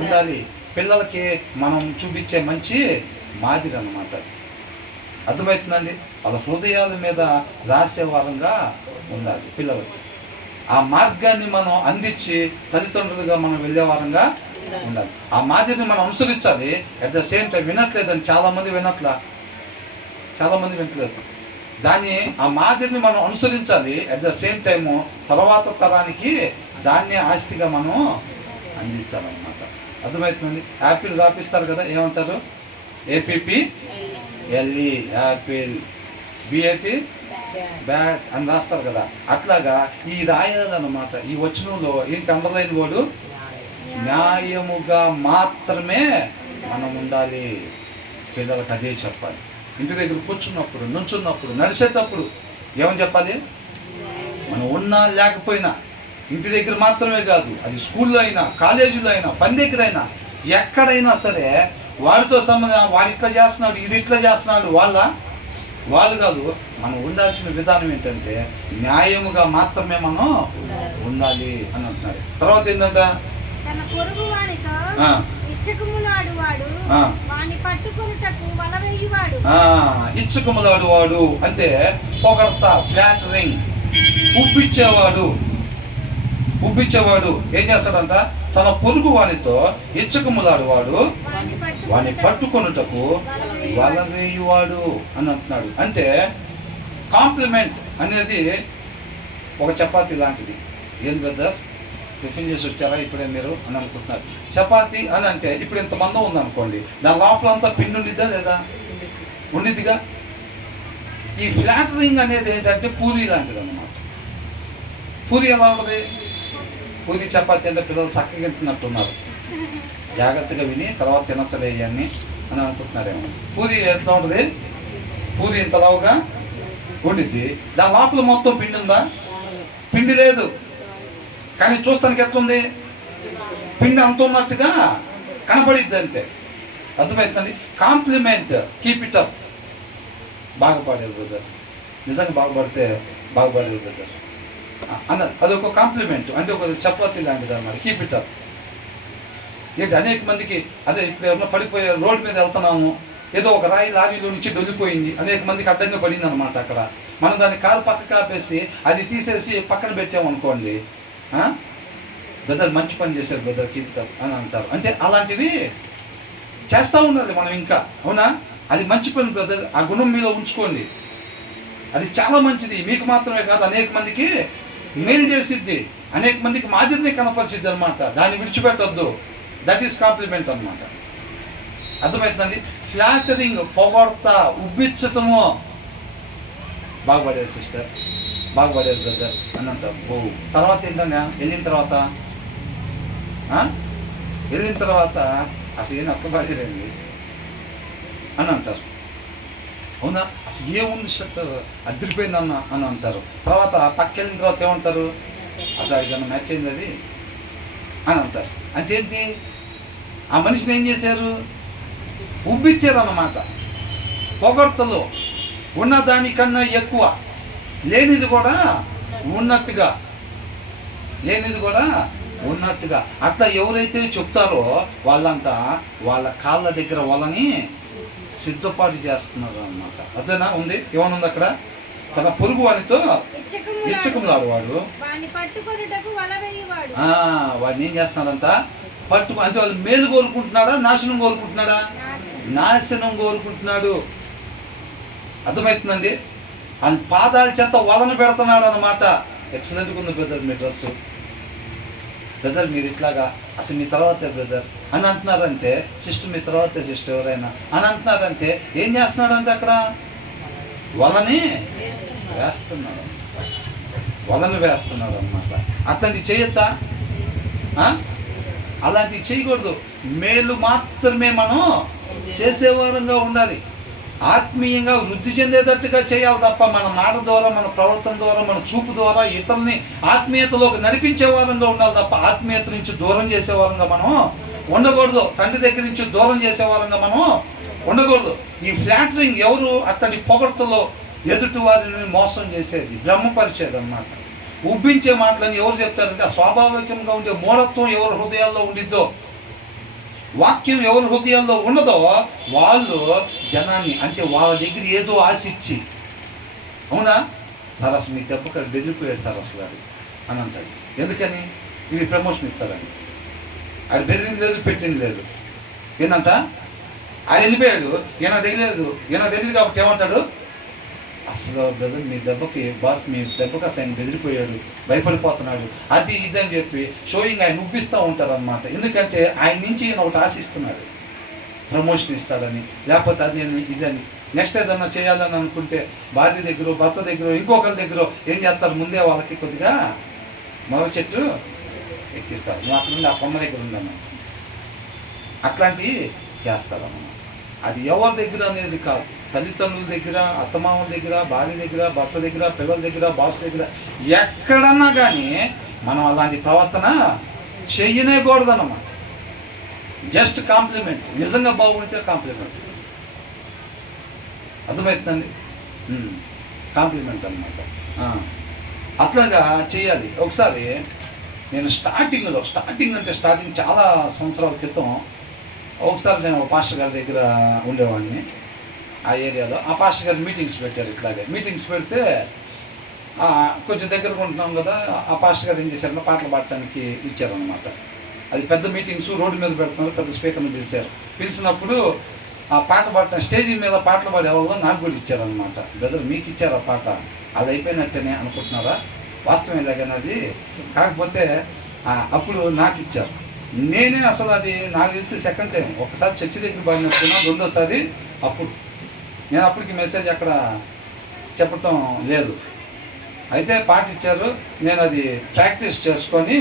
ఉండాలి. పిల్లలకి మనం చూపించే మంచి మాదిరి అన్నమాట. అర్థమవుతుందండి? వాళ్ళ హృదయాల మీద రాసే వారంగా ఉండాలి పిల్లలకి. ఆ మార్గాన్ని మనం అందించి తల్లిదండ్రులుగా మనం వెళ్ళే వారంగా ఉండాలి. ఆ మాదిరిని మనం అనుసరించాలి. అట్ ద సేమ్ టైం వినట్లేదని చాలామంది వినట్లేదు. దాన్ని ఆ మాదిరిని మనం అనుసరించాలి. అట్ ద సేమ్ టైము తర్వాత తరానికి దాన్ని ఆస్తిగా మనం అందించాలన్నమాట. అర్థమవుతుందండి? యాపిల్ రాపిస్తారు కదా, ఏమంటారు? APPLE యాపిల్, BAT బ్యాట్ అని రాస్తారు కదా. అట్లాగా ఈ రాయాలన్నమాట. ఈ వచనంలో ఏంటి అండర్లైన్ వాడు? న్యాయముగా మాత్రమే మనం ఉండాలి. పిల్లలకు అదే చెప్పాలి. ఇంటి దగ్గర కూర్చున్నప్పుడు, నుంచున్నప్పుడు, నడిచేటప్పుడు ఏమని చెప్పాలి? మనం ఉన్నా లేకపోయినా, ఇంటి దగ్గర మాత్రమే కాదు, అది స్కూల్లో అయినా, కాలేజీలో అయినా, పని దగ్గర అయినా, ఎక్కడైనా సరే వాడితో సంబంధం, వాడు ఇట్లా చేస్తున్నాడు, ఇది ఇట్లా చేస్తున్నాడు, వాళ్ళు కాదు. మనం ఉండాల్సిన విధానం ఏంటంటే న్యాయముగా మాత్రమే మనం ఉండాలి అని అంటున్నారు. తర్వాత ఏంటంటే తన పొరుగు వానితో ఇచ్చకములాడు వాడు వాని పట్టుకొనుటకు వల వేయువాడు. ఇచ్చకములాడు వాడు అంటే పొగడ్తా, ఫ్లాటరింగ్, ఉబ్బిచ్చేవాడు ఏం చేస్తాడంట? తన పొరుగు వానితో ఇచ్చకములాడు వాడు వాని పట్టుకొనుటకు వల వేయువాడు అని అంటున్నాడు. అంటే కాంప్లిమెంట్ అనేది ఒక చపాతీ లాంటిది. ఏం బ్రదర్ టిఫిన్ చేసి వచ్చారా ఇప్పుడే మీరు అని అనుకుంటున్నారు. చపాతీ అని అంటే ఇప్పుడు ఇంతమంది ఉందనుకోండి, దాని లోపల అంతా పిండి ఉండిద్దా లేదా? ఉండిద్దిగా. ఈ ఫ్లాటరింగ్ అనేది ఏంటంటే పూరి లాంటిది అన్నమాట. పూరి ఎలా ఉంటుంది? పూరి చపాతీ అంటే పిల్లలు చక్కగా తింటున్నట్టున్నారు. జాగ్రత్తగా విని తర్వాత తినచ్చలే అని అనుకుంటున్నారేమో. పూరి ఎట్లా ఉంటుంది? పూరి ఇంతలావుగా ఉండిద్ది. దాని లోపల మొత్తం పిండి ఉందా? పిండి లేదు. కానీ చూస్తానికి ఎట్లుంది? పిండి అంత ఉన్నట్టుగా కనపడిద్ది అంతే. అర్థమవుతుందండి? Compliment, keep it up. బాగుపడేది బ్రదర్, నిజంగా బాగుపడేది బ్రదర్ అన్న, అదొక కాంప్లిమెంట్. అంటే ఒక చపాతీ లాంటిది అన్నమాట. Keep it up. ఏంటి అనేక మందికి అదే ఇప్పుడు ఎవరన్నా పడిపోయే రోడ్డు మీద వెళ్తున్నాము, ఏదో ఒక రాయి లారీలో నుంచి డొల్లిపోయింది, అనేక మందికి అడ్డంగా పడింది అనమాట. అక్కడ మనం దాన్ని కారు పక్కకు ఆపేసి అది తీసేసి పక్కన పెట్టామనుకోండి, బ్రదర్ మంచి పని చేశారు బ్రదర్, కీప్ ఇట్ అప్ అని అంటారు. అంటే అలాంటివి చేస్తూ ఉండాలి మనం ఇంకా. అవునా? అది మంచి పని బ్రదర్, ఆ గుణం మీలో ఉంచుకోండి. అది చాలా మంచిది. మీకు మాత్రమే కాదు, అనేక మందికి మేలు చేసిద్ది, అనేక మందికి మాదిరిని కనపరిచిద్ది అనమాట. దాన్ని విడిచిపెట్టొద్దు. దట్ ఈస్ కాంప్లిమెంట్ అనమాట. అర్థమవుతుందండి? ఫ్లాటరింగ్, పొగడ్తా, ఉబ్బిచ్చటము, బాగుపడేది సిస్టర్, బాగుపడేది బ్రదర్ అని అంటారు. తర్వాత ఏంటన్నా వెళ్ళిన తర్వాత అసలు ఏం అర్థపడేదండి అని అంటారు. అవునా? అసలు ఏముంది షర్ట్ అదిరిపోయిందన్న అని అంటారు. తర్వాత పక్క వెళ్ళిన తర్వాత ఏమంటారు? అసలు ఏదన్నా మ్యాచ్ అయింది అది అని అంటారు. అంటే ఏంటి? ఆ మనిషిని ఏం చేశారు? ఉబ్బిచ్చారు అన్నమాట. పొగడ్తలో ఉన్న దానికన్నా ఎక్కువ, లేనిది కూడా ఉన్నట్టుగా అట్లా ఎవరైతే చెప్తారో వాళ్ళంతా వాళ్ళ కాళ్ళ దగ్గర వాళ్ళని సిద్ధపాటు చేస్తున్నారు అన్నమాట. అదేనా ఉంది? ఏమనుంది అక్కడ? తన పొరుగు వానితో ఇచ్చకములాడు వాడు వాడిని ఏం చేస్తున్నాడంట? అంటే వాళ్ళు మేలు కోరుకుంటున్నాడా, నాశనం కోరుకుంటున్నాడా? నాశనం కోరుకుంటున్నాడు. అర్థమవుతుందండి? ఆయన పాదాల చేత వలన పెడుతున్నాడు అనమాట. ఎక్సలెంట్గా ఉంది బ్రదర్ మీ డ్రెస్, బ్రదర్ మీరు ఇట్లాగా, అసలు మీ తర్వాతే బ్రదర్ అని అంటున్నారంటే, సిస్టర్ మీ తర్వాతే సిస్టర్ ఎవరైనా అని అంటున్నారంటే ఏం చేస్తున్నాడంటే అక్కడ వలని వేస్తున్నాడు అనమాట. అట్లాంటివి చేయొచ్చా? అలాంటివి చేయకూడదు. మేలు మాత్రమే మనం చేసేవారంగా ఉండాలి. ఆత్మీయంగా వృద్ధి చెందేటట్టుగా చేయాలి తప్ప మన మాట ద్వారా, మన ప్రవర్తన ద్వారా, మన చూపు ద్వారా ఇతరుల్ని ఆత్మీయతలోకి నడిపించే వారంగా ఉండాలి తప్ప ఆత్మీయత నుంచి దూరం చేసే వారంగా మనం ఉండకూడదు. తండ్రి దగ్గర నుంచి దూరం చేసే వారంగా మనం ఉండకూడదు. ఈ ఫ్లాటరింగ్ ఎవరు అతడి పొగడ్తలో ఎదుటి వారిని మోసం చేసేది, భ్రమపరిచేది అన్నమాట. ఉబ్బించే మాటలని ఎవరు చెప్తారంటే ఆ స్వాభావికంగా ఉండే మూఢత్వం ఎవరి హృదయాల్లో ఉండిద్దో, వాక్యం ఎవరి హృదయాల్లో ఉన్నదో వాళ్ళు జనాన్ని, అంటే వాళ్ళ దగ్గర ఏదో ఆశించి, అవునా సరస్సు మీ దెబ్బకి బెదిరిపోయాడు సరస్సు గారు అని అంటాడు. ఎందుకని? వీళ్ళు ప్రమోషన్ ఇస్తారని. ఆయన బెదిరింది లేదు, పెట్టింది లేదు. ఏంటంట ఆయన వెళ్ళిపోయాడు, ఈయన తెలియదు కాబట్టి ఏమంటాడు, అసలు బ్రదర్ మీ దెబ్బకి బాస్ మీ దెబ్బకి అసలు ఆయన బెదిరిపోయాడు, భయపడిపోతున్నాడు, అది ఇది అని చెప్పి షోయింగ్ ఆయన ఉబ్బిస్తూ ఉంటారు అన్నమాట. ఎందుకంటే ఆయన నుంచి ఈయన ఒకటి ఆశిస్తున్నాడు, ప్రమోషన్ ఇస్తాడని, లేకపోతే అది అని ఇదని. నెక్స్ట్ ఏదన్నా చేయాలని అనుకుంటే భార్య దగ్గర, భర్త దగ్గర, ఇంకొకరి దగ్గర ఏం చేస్తారు, ముందే వాళ్ళకి కొద్దిగా మరో చెట్టు ఎక్కిస్తారు. నువ్వు అక్కడ నుండి ఆ కొమ్మ దగ్గర ఉండను, అట్లాంటివి చేస్తారన్నమాట. అది ఎవరి దగ్గర అనేది కాదు, తల్లిదండ్రుల దగ్గర, అత్తమామల దగ్గర, భార్య దగ్గర, భర్త దగ్గర, పిల్లల దగ్గర, బాస్ దగ్గర, ఎక్కడన్నా కానీ మనం అలాంటి ప్రవర్తన చెయ్యనేకూడదన్నమాట. జస్ట్ కాంప్లిమెంట్, నిజంగా బాగుంటే కాంప్లిమెంట్, అర్థమవుతుందండి, కాంప్లిమెంట్ అన్నమాట. అట్లాగా చేయాలి. ఒకసారి నేను స్టార్టింగ్ చాలా సంవత్సరాల క్రితం ఒకసారి నేను ఒక పాస్టర్ గారి దగ్గర ఉండేవాడిని ఆ ఏరియాలో. ఆ పాస్టర్ గారు మీటింగ్స్ పెట్టారు. ఇట్లాగే మీటింగ్స్ పెడితే కొంచెం దగ్గరగా ఉంటున్నాం కదా, ఆ పాస్టర్ గారు ఏం చేశారంటే పాటలు పాడటానికి ఇచ్చారనమాట. అది పెద్ద మీటింగ్స్ రోడ్డు మీద పెడుతున్నారు, పెద్ద స్పీకర్ని పిలిచినప్పుడు ఆ పాట పాడటం, స్టేజీ మీద పాటలు పాడే వాళ్ళు నాకు కూడా ఇచ్చారనమాట. బ్రదర్ మీకు ఇచ్చారా పాట, అది అయిపోయినట్టేనే అనుకుంటున్నారా, వాస్తవం ఇలాగని అది, కాకపోతే అప్పుడు నాకు ఇచ్చారు. నేనే అసలు అది నాకు తెలిసి సెకండ్ టైం, ఒకసారి చర్చి దగ్గర పాడినట్టున్నా, రెండోసారి అప్పుడు నేను అప్పటికి మెసేజ్ అక్కడ చెప్పటం లేదు. అయితే పాట ఇచ్చారు, నేను అది ప్రాక్టీస్ చేసుకొని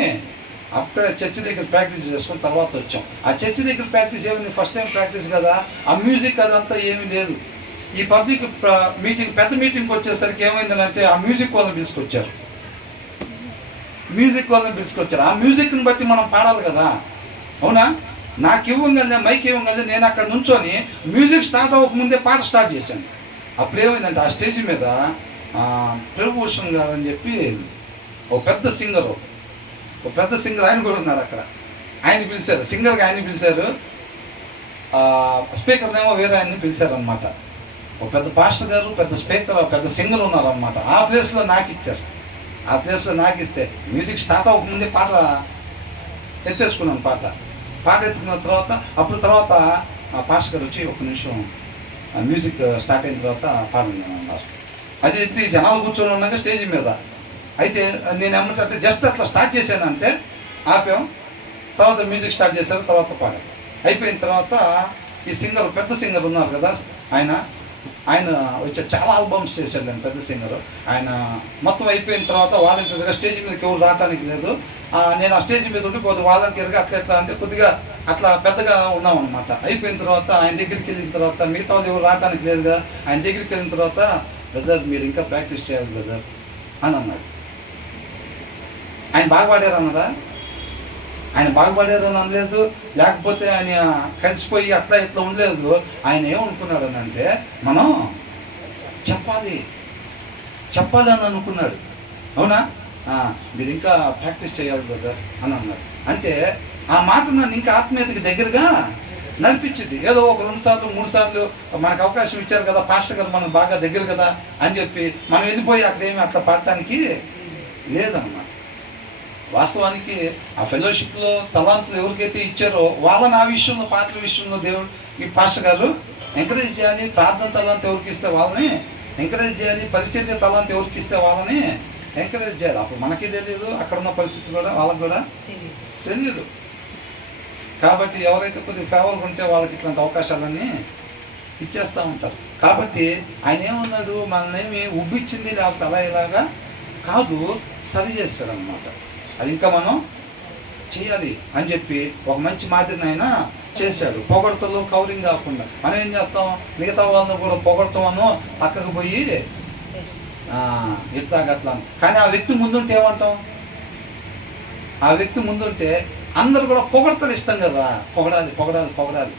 అప్పుడే చర్చి దగ్గర ప్రాక్టీస్ చేసుకొని తర్వాత వచ్చాం. ఆ చర్చి దగ్గర ప్రాక్టీస్ ఏమైంది, ఫస్ట్ టైం ప్రాక్టీస్ కదా, ఆ మ్యూజిక్ అదంతా ఏమీ లేదు. ఈ పబ్లిక్ మీటింగ్, పెద్ద మీటింగ్కి వచ్చేసరికి ఏమైందంటే ఆ మ్యూజిక్ వాళ్ళని తీసుకొచ్చారు. ఆ మ్యూజిక్ని బట్టి మనం పాడాలి కదా, అవునా. నాకు ఇవ్వగలనే, మైక్ ఇవ్వగలనే, నేను అక్కడ నుంచొని మ్యూజిక్ స్టార్ట్ అవ్వకముందే పాట స్టార్ట్ చేశాను. అప్పుడు ఏమైందంటే ఆ స్టేజ్ మీద ప్రభుభూషణ్ గారు అని చెప్పి ఒక పెద్ద సింగర్ ఆయన కూడా ఉన్నారు అక్కడ. ఆయన పిలిచారు, సింగర్గా ఆయన పిలిచారు, స్పీకర్నేమో వేరే ఆయన్ని పిలిచారనమాట. ఒక పెద్ద పాస్టర్ గారు, పెద్ద స్పీకర్, పెద్ద సింగర్ ఉన్నారనమాట. ఆ ప్లేస్లో నాకు ఇచ్చారు. ఆ ప్లేస్లో నాకు ఇస్తే మ్యూజిక్ స్టార్ట్ అవ్వకముందే పాట ఎత్తేసుకున్నాను. పాట ఎత్తుకున్న తర్వాత ఆ పాస్టర్ గారు వచ్చి ఒక నిమిషం మ్యూజిక్ స్టార్ట్ అయిన తర్వాత పాడండి అన్నారు. అది ఎత్తి జనాలు కూర్చొని ఉన్నాక స్టేజ్ మీద. అయితే నేను ఏమంటే జస్ట్ అట్లా స్టార్ట్ చేశానంటే ఆపాం. తర్వాత మ్యూజిక్ స్టార్ట్ చేశారు, తర్వాత పాడారు. అయిపోయిన తర్వాత ఈ సింగర్, పెద్ద సింగర్ ఉన్నారు కదా, ఆయన వచ్చి చాలా ఆల్బమ్స్ చేశాడు. ఆయన పెద్ద సింగర్. ఆయన మొత్తం అయిపోయిన తర్వాత వాలంటీర్గా స్టేజ్ మీదకి ఎవరు రావడానికి లేదు. నేను ఆ స్టేజ్ మీద ఉండి కొద్దిగా వాలంటీర్గా అట్లా అంటే కొద్దిగా అట్లా పెద్దగా ఉన్నామన్నమాట. అయిపోయిన తర్వాత ఆయన దగ్గరికి వెళ్ళిన తర్వాత మిగతా వాళ్ళు ఎవరు రావడానికి లేదు కదా, ఆయన దగ్గరికి వెళ్ళిన తర్వాత బ్రదర్ మీరు ఇంకా ప్రాక్టీస్ చేయాలి బ్రదర్ అని అన్నాడు. ఆయన బాగా పాడారు అన్నారా? ఆయన బాగా పాడారని అనలేదు, లేకపోతే ఆయన కలిసిపోయి అట్లా ఇట్లా ఉండలేదు. ఆయన ఏమనుకున్నాడు అని అంటే మనం చెప్పాలి అని అనుకున్నాడు. అవునా, మీరు ఇంకా ప్రాక్టీస్ చేయాలి బ్రదర్ అని అన్నాడు. అంటే ఆ మాట నన్ను ఇంకా ఆత్మీయతకి దగ్గరగా నడిపించింది. ఏదో ఒక 2 సార్లు 3 సార్లు మనకు అవకాశం ఇచ్చారు కదా, పాస్టర్ గారు మనకు బాగా దగ్గర కదా అని చెప్పి మనం వెళ్ళిపోయి అక్కడేమి అట్లా పాడటానికి లేదన్నమాట. వాస్తవానికి ఆ ఫెలోషిప్లో తలాంతులు ఎవరికైతే ఇచ్చారో వాళ్ళని ఆ విషయంలో, పాటల విషయంలో దేవుడు ఈ పాస్టర్ గారు ఎంకరేజ్ చేయాలి. ప్రార్థన తలాంత ఎవరికి ఇస్తే వాళ్ళని ఎంకరేజ్ చేయాలి. పరిచర్య తలాంత ఎవరికి ఇస్తే వాళ్ళని ఎంకరేజ్ చేయాలి. అప్పుడు మనకి తెలియదు, అక్కడ ఉన్న పరిస్థితి కూడా వాళ్ళకి కూడా తెలియదు. కాబట్టి ఎవరైతే కొద్దిగా ఫేవర్గా ఉంటే వాళ్ళకి ఇట్లాంటి అవకాశాలన్నీ ఇచ్చేస్తూ ఉంటారు. కాబట్టి ఆయన ఏమన్నాడు, మనల్ని ఉబ్బిచ్చింది లేకపోతే అలా ఇలాగా కాదు, సరి చేస్తాడు అనమాట. అది ఇంకా మనం చేయాలి అని చెప్పి ఒక మంచి మాదిరిని ఆయన చేశాడు. పొగడతలో కవరింగ్ కాకుండా మనం ఏం చేస్తాం, మిగతా వాళ్ళని కూడా పొగడతామను పక్కకు పోయి ఇట్లా గట్లా. కానీ ఆ వ్యక్తి ముందుంటే ఏమంటాం, ఆ వ్యక్తి ముందుంటే అందరు కూడా పొగడతలు ఇష్టం కదా, పొగడాలి.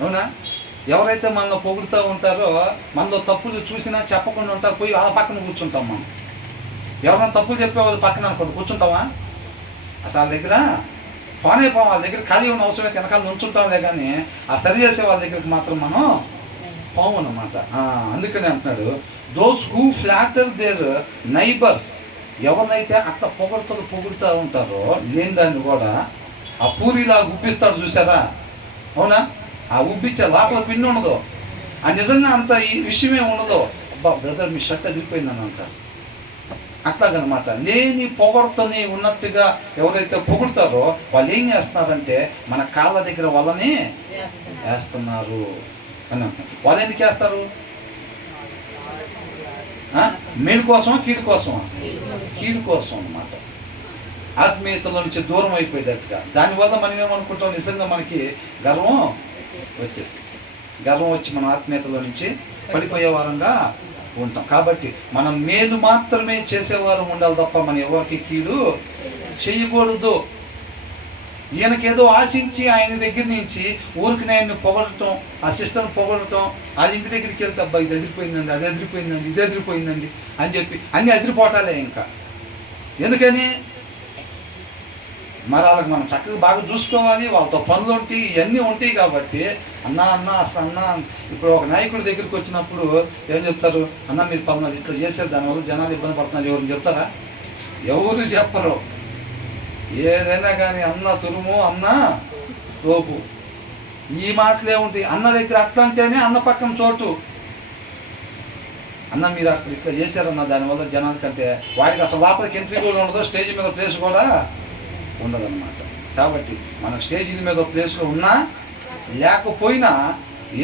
అవునా, ఎవరైతే మనలో పొగుడుతూ ఉంటారో మనలో తప్పులు చూసినా చెప్పకుండా ఉంటారు, పోయి వాళ్ళ పక్కన కూర్చుంటాం మనం. ఎవరైనా తప్పులు చెప్పే వాళ్ళు పక్కన అనుకోండి కూర్చుంటామా? అసలు వాళ్ళ దగ్గర ఫోన్ అయిపోవాలి, వాళ్ళ దగ్గర ఖాళీ ఉన్న అవసరం అయితే వెనకాల నుంచుంటాంలే, కానీ ఆ సరి చేసే వాళ్ళ దగ్గరికి మాత్రం మనం పోము అన్నమాట. అందుకని అంటున్నాడు, those who flatter their neighbours, ఎవరినైతే అట్లా పొగుడుతూ ఉంటారో లేని దాన్ని కూడా ఆ పూరిలా ఉబ్బిస్తాడు చూసారా? అవునా? ఆ ఉబ్బిచ్చే లోపల పిండి ఉండదు, ఆ నిజంగా అంత ఈ విషయమే ఉండదు. అబ్బా బ్రదర్ మీ షర్ట్ అదిరిపోయిందని అంటారు. అట్లాగనమాట. లేని పొగడుతని ఉన్నట్టుగా ఎవరైతే పొగుడుతారో వాళ్ళు ఏం చేస్తున్నారంటే మన కాళ్ళ దగ్గర వాళ్ళని వేస్తున్నారు అని అంటున్నారు. వాళ్ళు ఎందుకు వేస్తారు? మేలు కోసమా కీడు కోసమా? కీడు కోసం అన్నమాట. ఆత్మీయతలో నుంచి దూరం అయిపోయేటట్టుగా. దానివల్ల మనం ఏమనుకుంటాం, నిజంగా మనకి గర్వం వచ్చి మనం ఆత్మీయతలో నుంచి పడిపోయే వారంగా ఉంటాం. కాబట్టి మనం మేలు మాత్రమే చేసేవారు ఉండాలి తప్ప మనం ఎవరికి కీడు చేయకూడదు. ఈయనకేదో ఆశించి ఆయన దగ్గర నుంచి ఊరికి ఆయన్ని పొగడటం, ఆ సిస్టర్ని పొగడటం, వాళ్ళ ఇంటి దగ్గరికి వెళ్తే అబ్బా ఇది ఎదిరిపోయిందండి, అది ఎదిరిపోయిందండి, ఇది ఎదిరిపోయిందండి అని చెప్పి అన్నీ ఎదిరిపోవటాలే. ఇంకా ఎందుకని మరి వాళ్ళకి మనం చక్కగా బాగా చూసుకోవాలి, వాళ్ళతో పనులు ఉంటాయి, ఇవన్నీ ఉంటాయి. కాబట్టి అన్న ఇప్పుడు ఒక నాయకుడి దగ్గరికి వచ్చినప్పుడు ఏం చెప్తారు? అన్న మీరు పనులు ఇట్లా చేశారు, దానివల్ల జనాలు ఇబ్బంది పడుతున్నారు, ఎవరు చెప్తారా? ఎవరు చెప్పరు. ఏదైనా కానీ అన్న తురుము, అన్న తోపు, ఈ మాటలే ఉంటాయి. అన్న దగ్గర అట్లా అంటేనే అన్న పక్కన చోటు. అన్న మీరు అక్కడ ఇట్లా చేశారన్న, దానివల్ల జనాల కంటే వాడికి అసలు లోపలికి ఎంట్రీ కూడా ఉండదు, స్టేజ్ మీద ప్లేస్ కూడా ఉండదన్నమాట. కాబట్టి మన స్టేజీల మీద ప్లేస్లో ఉన్నా లేకపోయినా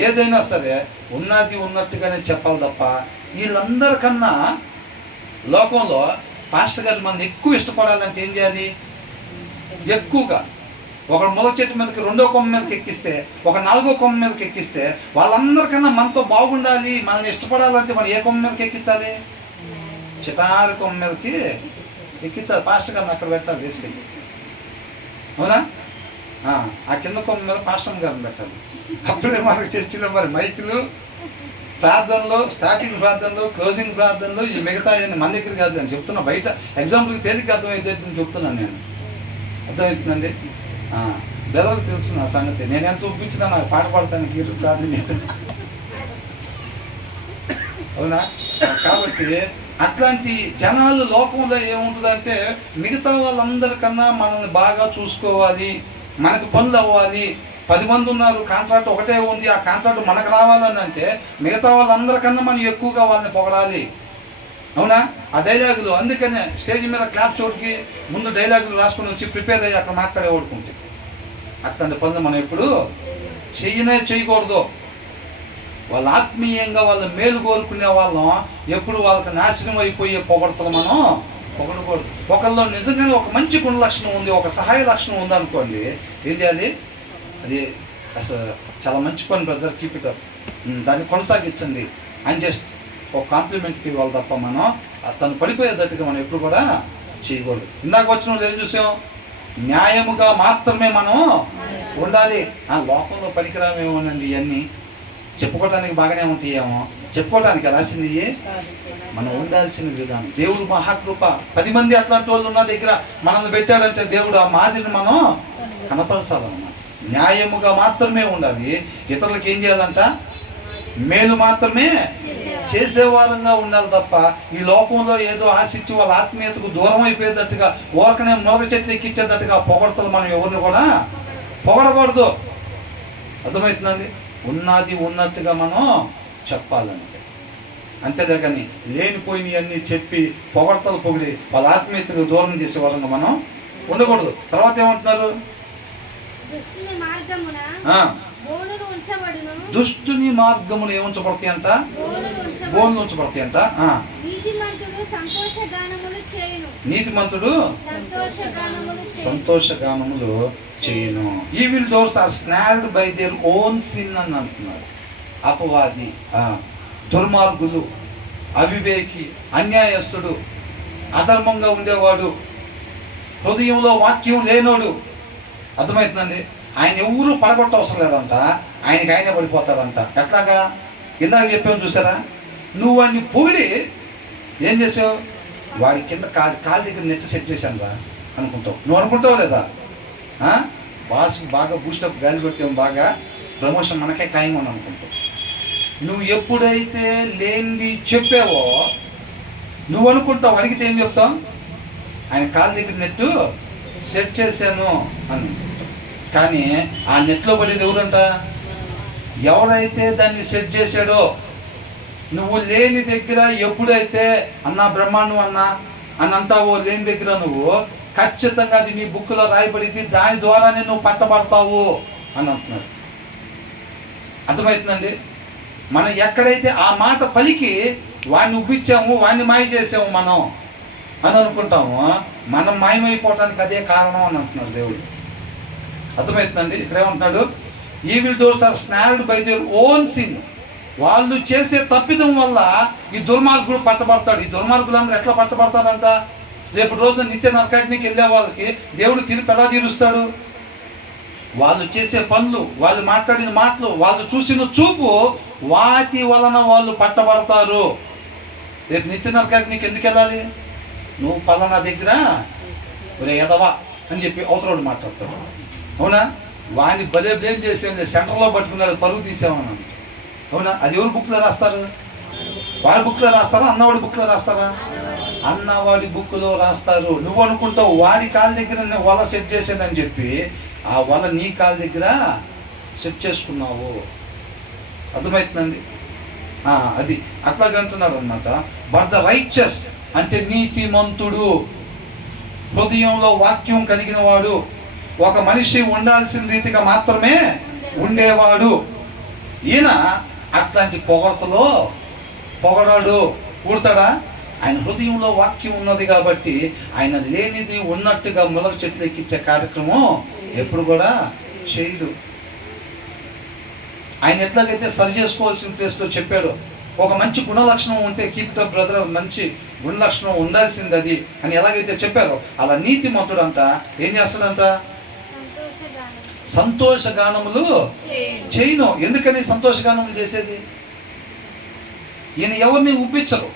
ఏదైనా సరే ఉన్నది ఉన్నట్టుగానే చెప్పాలి తప్ప వీళ్ళందరికన్నా లోకంలో పాస్టర్ గారు మనం ఎక్కువ ఇష్టపడాలంటే ఏం చేయాలి? ఎక్కువగా ఒకడు మొదటి చెట్టు మీదకి రెండో కొమ్మ మీదకి ఎక్కిస్తే, ఒక నాలుగో కొమ్మ మీదకి ఎక్కిస్తే వాళ్ళందరికన్నా మనతో బాగుండాలి, మనల్ని ఇష్టపడాలంటే మనం ఏ కొమ్మ మీదకి ఎక్కించాలి? చిటారు కొమ్మ మీదకి ఎక్కించాలి. పాస్టర్ గారిని అక్కడ పెట్టాలి వేసుకెళ్ళి. అవునా? ఆ కింద కొమ్మ మీద పాస్టర్ గారిని పెట్టాలి. అప్పుడే మనకు చర్చిలో మరి మైకులు, ప్రార్థనలో, స్టార్టింగ్ ప్రార్థనలో, క్లోజింగ్ ప్రార్థనలో, ఈ మిగతా మన దగ్గర కాదు అని చెప్తున్నా. బయట ఎగ్జాంపుల్కి తేలిక అర్థమైతే చెప్తున్నాను నేను. అర్థమవుతుందండి? బెదలకు తెలుసు నా సంగతి. నేను ఎంత ఒప్పించినా నాకు పాట పాడతానికి ఈరోజు ప్రార్థన చేస్తాను. అవునా? కాబట్టి అట్లాంటి జనాలు లోకంలో ఏముంటుందంటే మిగతా వాళ్ళందరికన్నా మనల్ని బాగా చూసుకోవాలి, మనకు పనులు అవ్వాలి. 10 మంది ఉన్నారు, కాంట్రాక్ట్ ఒకటే ఉంది, ఆ కాంట్రాక్ట్ మనకు రావాలని అంటే మిగతా వాళ్ళందరికన్నా మనం ఎక్కువగా వాళ్ళని పొగడాలి. అవునా? ఆ డైలాగులు. అందుకనే స్టేజ్ మీద క్లాప్ షోకి ముందు డైలాగులు రాసుకొని వచ్చి ప్రిపేర్ అయ్యి అక్కడ మాట్లాడేవాడుకుంటే అట్లాంటి పనులు మనం ఎప్పుడు చేయకూడదు. వాళ్ళ ఆత్మీయంగా వాళ్ళ మేలు కోరుకునే వాళ్ళం ఎప్పుడు వాళ్ళకి నాశనం అయిపోయే పొగడతలు మనం పొగడకూడదు. ఒకళ్ళలో నిజంగానే ఒక మంచి గుణ లక్షణం ఉంది, ఒక సహాయ లక్షణం ఉందనుకోండి, ఏం చేయాలి? అది అసలు చాలా మంచి పని బ్రదర్, కీప్ ఇట్ అప్, దాన్ని కొనసాగించండి అని జస్ట్ ఒక కాంప్లిమెంట్కి ఇవ్వాలి తప్ప మనం తను పడిపోయేటట్టుగా మనం ఎప్పుడు కూడా చేయకూడదు. ఇందాక వచ్చిన వాళ్ళు ఏం చూసాం? న్యాయముగా మాత్రమే మనం ఉండాలి. ఆ లోకంలో పనికిరామేమోనండి ఇవన్నీ, చెప్పుకోవటానికి బాగానే ఉంటాయేమో, చెప్పుకోవటానికి రాసింది మనం ఉండాల్సిన విధానం. దేవుడు మహాకృప. 10 మంది అట్లాంటి వాళ్ళు ఉన్న దగ్గర మనల్ని పెట్టాడంటే దేవుడు ఆ మాదిరిని మనం కనపరచాలన్నమాట. న్యాయముగా మాత్రమే ఉండాలి. ఇతరులకు ఏం చేయాలంట? మేలు మాత్రమే చేసేవారంగా ఉండాలి తప్ప ఈ లోకంలో ఏదో ఆశించి వాళ్ళ ఆత్మీయతకు దూరం అయిపోయేటట్టుగా ఓరకనే మోగ చెట్లు ఎక్కించేటట్టుగా పొగడతలు మనం ఎవరిని కూడా పొగడకూడదు. అర్థమవుతుందండి? ఉన్నది ఉన్నట్టుగా మనం చెప్పాలంటే అంతేలే, కానీ లేనిపోయినవన్నీ చెప్పి పొగడతలు పొగిడి వాళ్ళ ఆత్మీయతకు దూరం చేసే వారంగా మనం ఉండకూడదు. తర్వాత ఏమంటున్నారు? దుష్టుని మార్గములు ఏముంచబడతాయి అంట? బోన్లు ఉంచబడతాయి అంట. నీతిమంతుడు సంతోషగానములు చేయను. Evil those are snared by their own sin అని అంటున్నారు. అపవాది, దుర్మార్గులు, అవివేకి, అన్యాయస్తుడు, అధర్మంగా ఉండేవాడు, హృదయంలో వాక్యం లేనోడు. అర్థమవుతుందండి? ఆయన ఎవరు పడగొట్టవసరం లేదంట, ఆయనకి ఆయనే పడిపోతాడంట. ఎట్లాగా? ఇందాక చెప్పాము చూసారా, నువ్వు వాడిని పొగిడి ఏం చేసావు, వాడి కింద కాలు దగ్గర నెట్ సెట్ చేశాను రా అనుకుంటావు. నువ్వు అనుకుంటావు లేదా? బాస్ బాగా బూస్టప్ గాలి కొట్టాము, బాగా ప్రమోషన్ మనకే ఖాయం అని అనుకుంటావు. నువ్వు ఎప్పుడైతే లేనిది చెప్పావో నువ్వు అనుకుంటావు, అడిగితే ఏం చెప్తావు, ఆయన కాలు దగ్గర నెట్టు సెట్ చేశాను అని. కానీ ఆ నెట్లో పడేది ఎవరంట? ఎవరైతే దాన్ని సెట్ చేశాడో. నువ్వు లేని దగ్గర ఎప్పుడైతే అన్నా బ్రహ్మాండం అన్నా అని అంటావో, లేని దగ్గర నువ్వు ఖచ్చితంగా అది నీ బుక్లో రాయబడింది, దాని ద్వారానే నువ్వు పట్టబడతావు అని అంటున్నాడు. అర్థమవుతుందండి? మనం ఎక్కడైతే ఆ మాట పలికి వాడిని ఉప్పించాము, వాడిని మాయ చేసాము మనం అని అనుకుంటాము, మనం మాయమైపోవటానికి అదే కారణం అని అంటున్నాడు దేవుడు. అర్థమవుతుందండి? ఇక్కడేమంటున్నాడు, evil doers are snared by their own sin. వాళ్ళు చేసే తప్పిదం వల్ల ఈ దుర్మార్గుడు పట్టబడతాడు. ఈ దుర్మార్గులందరూ ఎట్లా పట్టబడతారంట? రేపు రోజున నిత్య నరకాగ్నికి వెళ్ళే వాళ్ళకి దేవుడు తీర్పు ఎలా తీరుస్తాడు? వాళ్ళు చేసే పనులు, వాళ్ళు మాట్లాడిన మాటలు, వాళ్ళు చూసిన చూపు, వాటి వలన వాళ్ళు పట్టబడతారు. రేపు నిత్య నరకాగ్నికి ఎందుకు వెళ్ళాలి? నువ్వు పలానా దగ్గర ఒరే ఎదవా అని చెప్పి అవతలోడు మాట్లాడతాడు. అవునా? వాడిని భలే బ్లేమ్ చేసే సెంటర్లో పట్టుకున్నాడు, పరుగు తీసామన్నాను. అవునా? అది ఎవరు బుక్లో రాస్తారు? వాడి బుక్లో రాస్తారా, అన్నవాడి బుక్లో రాస్తారా? అన్నవాడి బుక్లో రాస్తారు. నువ్వు అనుకుంటావు వాడి కాళ్ళ దగ్గర నేను వల సెట్ చేశానని చెప్పి, ఆ వల నీ కాళ్ళ దగ్గర సెట్ చేసుకున్నావు. అర్థమవుతుందండి? అది అట్లాగంటున్నారు అనమాట. బట్ ద రైచస్ అంటే నీతిమంతుడు, హృదయంలో వాక్యం కలిగిన వాడు, ఒక మనిషి ఉండాల్సిన రీతిగా మాత్రమే ఉండేవాడు. ఈయన అట్లాంటి పొగడతలో పొగడాడు, కూడతాడా? ఆయన హృదయంలో వాక్యం ఉన్నది కాబట్టి ఆయన లేనిది ఉన్నట్టుగా మొలక చెట్లు ఎక్కించే కార్యక్రమం ఎప్పుడు కూడా చేయడు. ఆయన ఎట్లాగైతే సరి చేసుకోవాల్సిన ప్లేస్లో చెప్పాడు, ఒక మంచి గుణలక్షణం ఉంటే కీప్ ద బ్రదర్, మంచి గుణలక్షణం ఉండాల్సింది అది అని ఎలాగైతే చెప్పారో, అలా నీతిమంతుడు అంట ఏం చేస్తాడంట? సంతోషగానములు చేయను. ఎందుకని సంతోషగానములు చేసేది? ఈయన ఎవరిని ఉప్పించరు,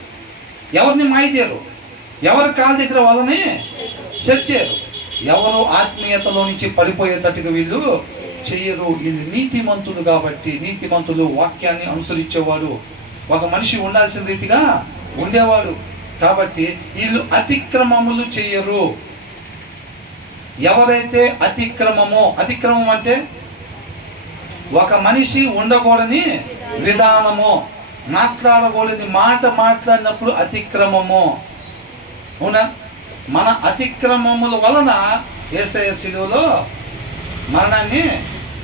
ఎవరిని మాయ చేయరు, ఎవరి కాళ్ళ దగ్గర వాళ్ళని సెట్ చేయరు, ఎవరు ఆత్మీయతలో నుంచి పడిపోయేటట్టుగా వీళ్ళు చెయ్యరు. వీళ్ళు నీతిమంతులు కాబట్టి, నీతిమంతులు వాక్యాన్ని అనుసరించేవాడు, ఒక మనిషి ఉండాల్సిన రీతిగా ఉండేవాడు కాబట్టి వీళ్ళు అతిక్రమములు చెయ్యరు. ఎవరైతే అతిక్రమం అంటే ఒక మనిషి ఉండకూడని విధానము, మాట్లాడకూడని మాట మాట్లాడినప్పుడు అతిక్రమము. అవునా? మన అతిక్రమముల వలన యేసయ్య శిలువలో మరణాన్ని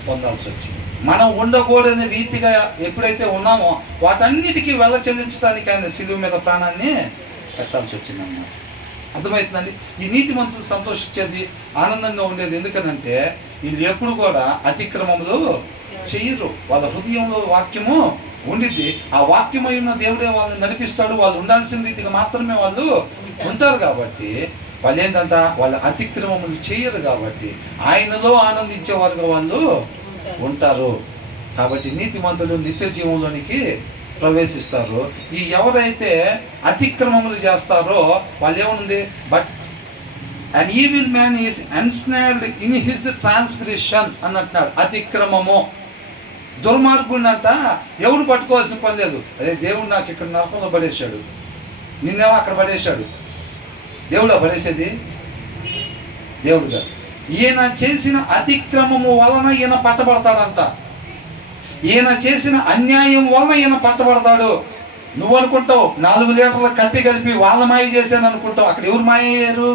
పొందాల్సి వచ్చింది. మనం ఉండకూడని రీతిగా ఎప్పుడైతే ఉన్నామో వాటన్నిటికీ వెళ్ళ చెల్లించడానికి ఆయన శిలువ మీద ప్రాణాన్ని పెట్టాల్సి వచ్చిందన్నమాట. అర్థమవుతుందండి? ఈ నీతిమంతులు సంతోషించేది, ఆనందంగా ఉండేది ఎందుకనంటే వీళ్ళు ఎప్పుడు కూడా అతిక్రమములు చెయ్యరు. వాళ్ళ హృదయంలో వాక్యము ఉండిద్ది, ఆ వాక్యమై ఉన్న దేవుడే వాళ్ళని నడిపిస్తాడు. వాళ్ళు ఉండాల్సిన రీతిగా మాత్రమే వాళ్ళు ఉంటారు కాబట్టి వాళ్ళు ఏంటంట, వాళ్ళ అతిక్రమములు చెయ్యరు కాబట్టి ఆయనలో ఆనందించేవారుగా వాళ్ళు ఉంటారు. కాబట్టి నీతిమంతులు నిత్య జీవంలోనికి ప్రవేశిస్తారు. ఈ ఎవరైతే అతిక్రమములు చేస్తారో వాళ్ళు ఏముంది, but an evil man is ensnared in his transgression అన్నట్టున్నాడు. అతిక్రమము, దుర్మార్గుడినంట ఎవడు పట్టుకోవాల్సిన పని లేదు. అదే దేవుడు నాకు ఇక్కడ నరకంలో పడేశాడు, నిన్నేమో అక్కడ పడేశాడు. దేవుడా పడేసేది? దేవుడుగా. ఈయన చేసిన అతిక్రమము వలన ఈయన పట్టబడతాడంట. ఈయన చేసిన అన్యాయం వలన ఈయన పట్టబడతాడు. నువ్వు అనుకుంటావు 4 లీటర్ల కల్తీ కలిపి వాళ్ళ మాయ చేశాను అనుకుంటావు. అక్కడ ఎవరు మాయ అయ్యారు?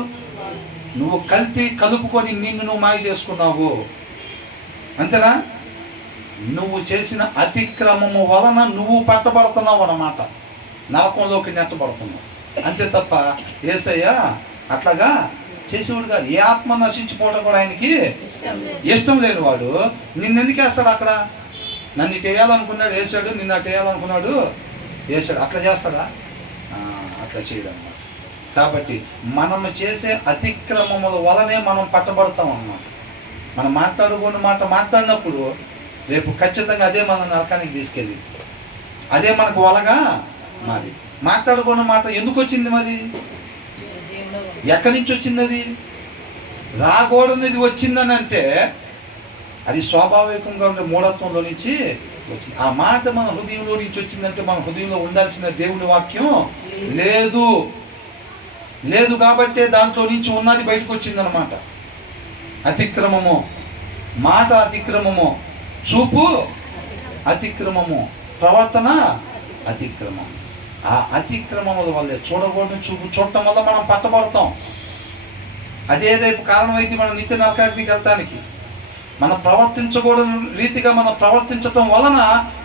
నువ్వు కల్తీ కలుపుకొని నిన్ను నువ్వు మాయ చేసుకున్నావు. అంతేనా? నువ్వు చేసిన అతిక్రమము వలన నువ్వు పట్టబడుతున్నావు అన్నమాట, నరకంలోకి నెట్టబడుతున్నావు. అంతే తప్ప యేసయ్య అట్లాగా చేసేవాడు కాదు. ఏ ఆత్మ నశించిపోవడం కూడా ఆయనకి ఇష్టం లేని వాడు నిన్నెందుకు వేస్తాడు? అక్కడ నన్ను ఇటు వేయాలనుకున్నాడు వేసాడు, నిన్ను అటు వేయాలనుకున్నాడు వేసాడు. అట్లా చేస్తాడా? అట్లా చేయడం అన్నమాట. కాబట్టి మనం చేసే అతిక్రమముల వలనే మనం పట్టబడతాం అన్నమాట. మనం మాట్లాడుకున్న మాట మాట్లాడినప్పుడు రేపు ఖచ్చితంగా అదే మన నరకానికి తీసుకెళ్ళి అదే మనకు వలగా మాది. మాట్లాడుకున్న మాట ఎందుకు వచ్చింది మరి? ఎక్కడి నుంచి వచ్చింది? అది రాకూడనిది వచ్చిందని అంటే అది స్వాభావికంగా ఉండే మూఢత్వంలో నుంచి వచ్చింది. ఆ మాట మన హృదయంలో నుంచి వచ్చిందంటే మన హృదయంలో ఉండాల్సిన దేవుని వాక్యం లేదు లేదు కాబట్టే దాంట్లో నుంచి ఉన్నది బయటకు వచ్చిందనమాట. అతిక్రమము, మాట అతిక్రమము, చూపు అతిక్రమము, ప్రవర్తన అతిక్రమం. ఆ అతిక్రమముల వల్లే చూడకూడదు చూపు చూడటం వల్ల మనం పట్టబడతాం. అదే రేపు కారణమైతే మనం నిత్య నరకానికి వెళ్ళటానికి. మనం ప్రవర్తించకూడని రీతిగా మనం ప్రవర్తించటం వలన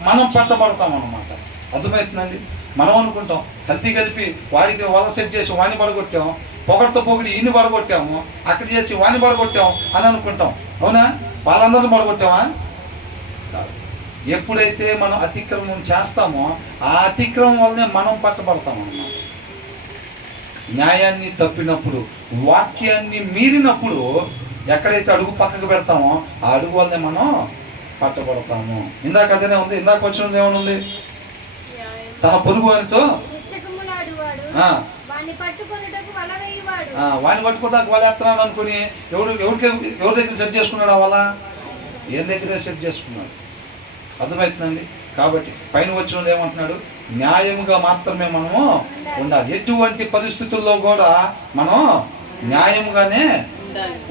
మనం పట్టబడతాం అన్నమాట. అర్థమవుతుందండి? మనం అనుకుంటాం కల్తీ కలిపి వాడికి వల సెట్ చేసి వాణ్ణి పడగొట్టాం, పొగడితో పొగిడి ఈయన్ని పడగొట్టాము, అక్కడ చేసి వాణ్ణి పడగొట్టాం అని అనుకుంటాం. అవునా? వాళ్ళందరినీ పడగొట్టామా? ఎప్పుడైతే మనం అతిక్రమం చేస్తామో ఆ అతిక్రమం వల్లనే మనం పట్టబడతాం అన్నమాట. న్యాయాన్ని తప్పినప్పుడు, వాక్యాన్ని మీరినప్పుడు ఎక్కడైతే అడుగు పక్కకు పెడతామో ఆ అడుగు వల్లనే మనం పట్టబడతాము. ఇందాక అదేనే ఉంది. ఇందాక వచ్చినది ఏమనుంది? తన పొరుగు వానితో వాడిని పట్టుకోవడానికి వల ఎత్తనాడు అనుకుని ఎవరి దగ్గర సెట్ చేసుకున్నాడు? ఆ వల ఏం దగ్గరే సెట్ చేసుకున్నాడు. అర్థమవుతుందండి? కాబట్టి పైన వచ్చినది ఏమంటున్నాడు? న్యాయముగా మాత్రమే మనము ఉండాలి. ఎటువంటి పరిస్థితుల్లో కూడా మనం న్యాయముగానే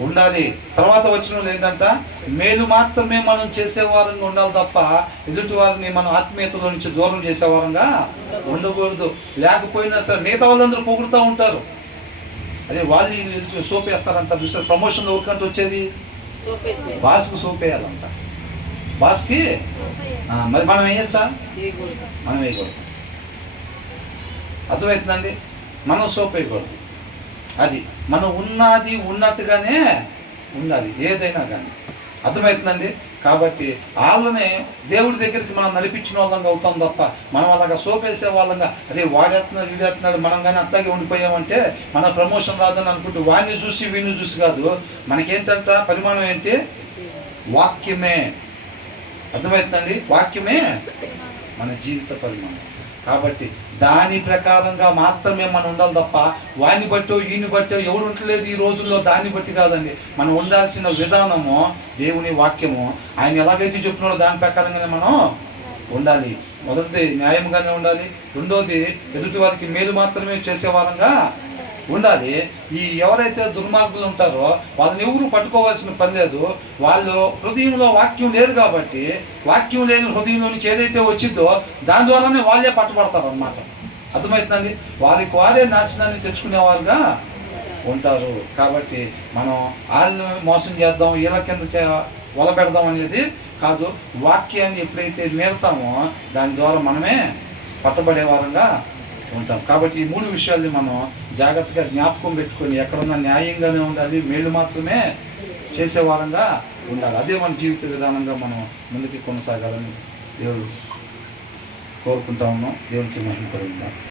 ఉండాలి. తర్వాత వచ్చిన ఏంటంట? మేలు మాత్రమే మనం చేసేవారంగా ఉండాలి తప్ప ఎదుటి వారిని మనం ఆత్మీయతలో నుంచి దూరం చేసేవారంగా ఉండకూడదు. లేకపోయినా సరే మిగతా వాళ్ళందరూ పొగుడుతూ ఉంటారు. అదే వాళ్ళు సోప్ వేస్తారంట. చూసారు ప్రమోషన్ ఎవరికంటే వచ్చేది? బాస్కి సోప్ వేయాలంట. బాస్కి మరి మనం వేయచ్చా? మనం వేయకూడదు. అర్థమవుతుందండి? మనం సోప్ వేయకూడదు. అది మనం ఉన్నది ఉన్నట్టుగానే ఉండాలి ఏదైనా కానీ. అర్థమవుతుందండి? కాబట్టి వాళ్ళనే దేవుడి దగ్గరికి మనం నడిపించిన వాళ్ళంగా అవుతాం తప్ప మనం అలాగా సోపేసే వాళ్ళంగా అదే వాడేస్తున్నాడు వీడేస్తున్నాడు మనం కానీ అట్లాగే ఉండిపోయామంటే మన ప్రమోషన్ రాదని అనుకుంటూ వాడిని చూసి వీడిని చూసి కాదు. మనకేంటంట పరిమాణం ఏంటి? వాక్యమే. అర్థమవుతుందండి? వాక్యమే మన జీవిత పరిమాణం. కాబట్టి దాని ప్రకారంగా మాత్రమే మనం ఉండాలి తప్ప వాడిని బట్టో ఈయన్ని బట్టో ఎవడు ఉండలేదు ఈ రోజుల్లో. దాన్ని బట్టి కాదండి. మనం ఉండాల్సిన విధానము దేవుని వాక్యము. ఆయన ఎలాగైతే చెప్తున్నాడో దాని ప్రకారంగానే మనం ఉండాలి. మొదటిది న్యాయంగానే ఉండాలి. రెండోది ఎదుటి వారికి మేలు మాత్రమే చేసేవారంగా ఉండాలి. ఈ ఎవరైతే దుర్మార్గులు ఉంటారో వాళ్ళని ఎవరు పట్టుకోవాల్సిన పని లేదు. వాళ్ళు హృదయంలో వాక్యం లేదు కాబట్టి వాక్యం లేని హృదయంలో నుంచి ఏదైతే వచ్చిందో దాని ద్వారానే వాళ్ళే పట్టుబడతారు అన్నమాట. అర్థమవుతుందండి? వారికి వారే నాశనాన్ని తెచ్చుకునేవారుగా ఉంటారు. కాబట్టి మనం వాళ్ళని మోసం చేద్దాం, వీళ్ళ కింద వల పెడదాం అనేది కాదు. వాక్యాన్ని ఎప్పుడైతే మేరుతామో దాని ద్వారా మనమే పట్టబడే వారంగా ఉంటాం. కాబట్టి ఈ మూడు విషయాల్ని మనం జాగ్రత్తగా జ్ఞాపకం పెట్టుకొని ఎక్కడున్నా న్యాయంగానే ఉండాలి, మేలు మాత్రమే చేసేవారంగా ఉండాలి. అదే మన జీవిత విధానంగా మనం ముందుకు కొనసాగాలని దేవుడు కోరుకుంటా ఉన్నాం. దేవునికి మహిమ కలుగుతాం.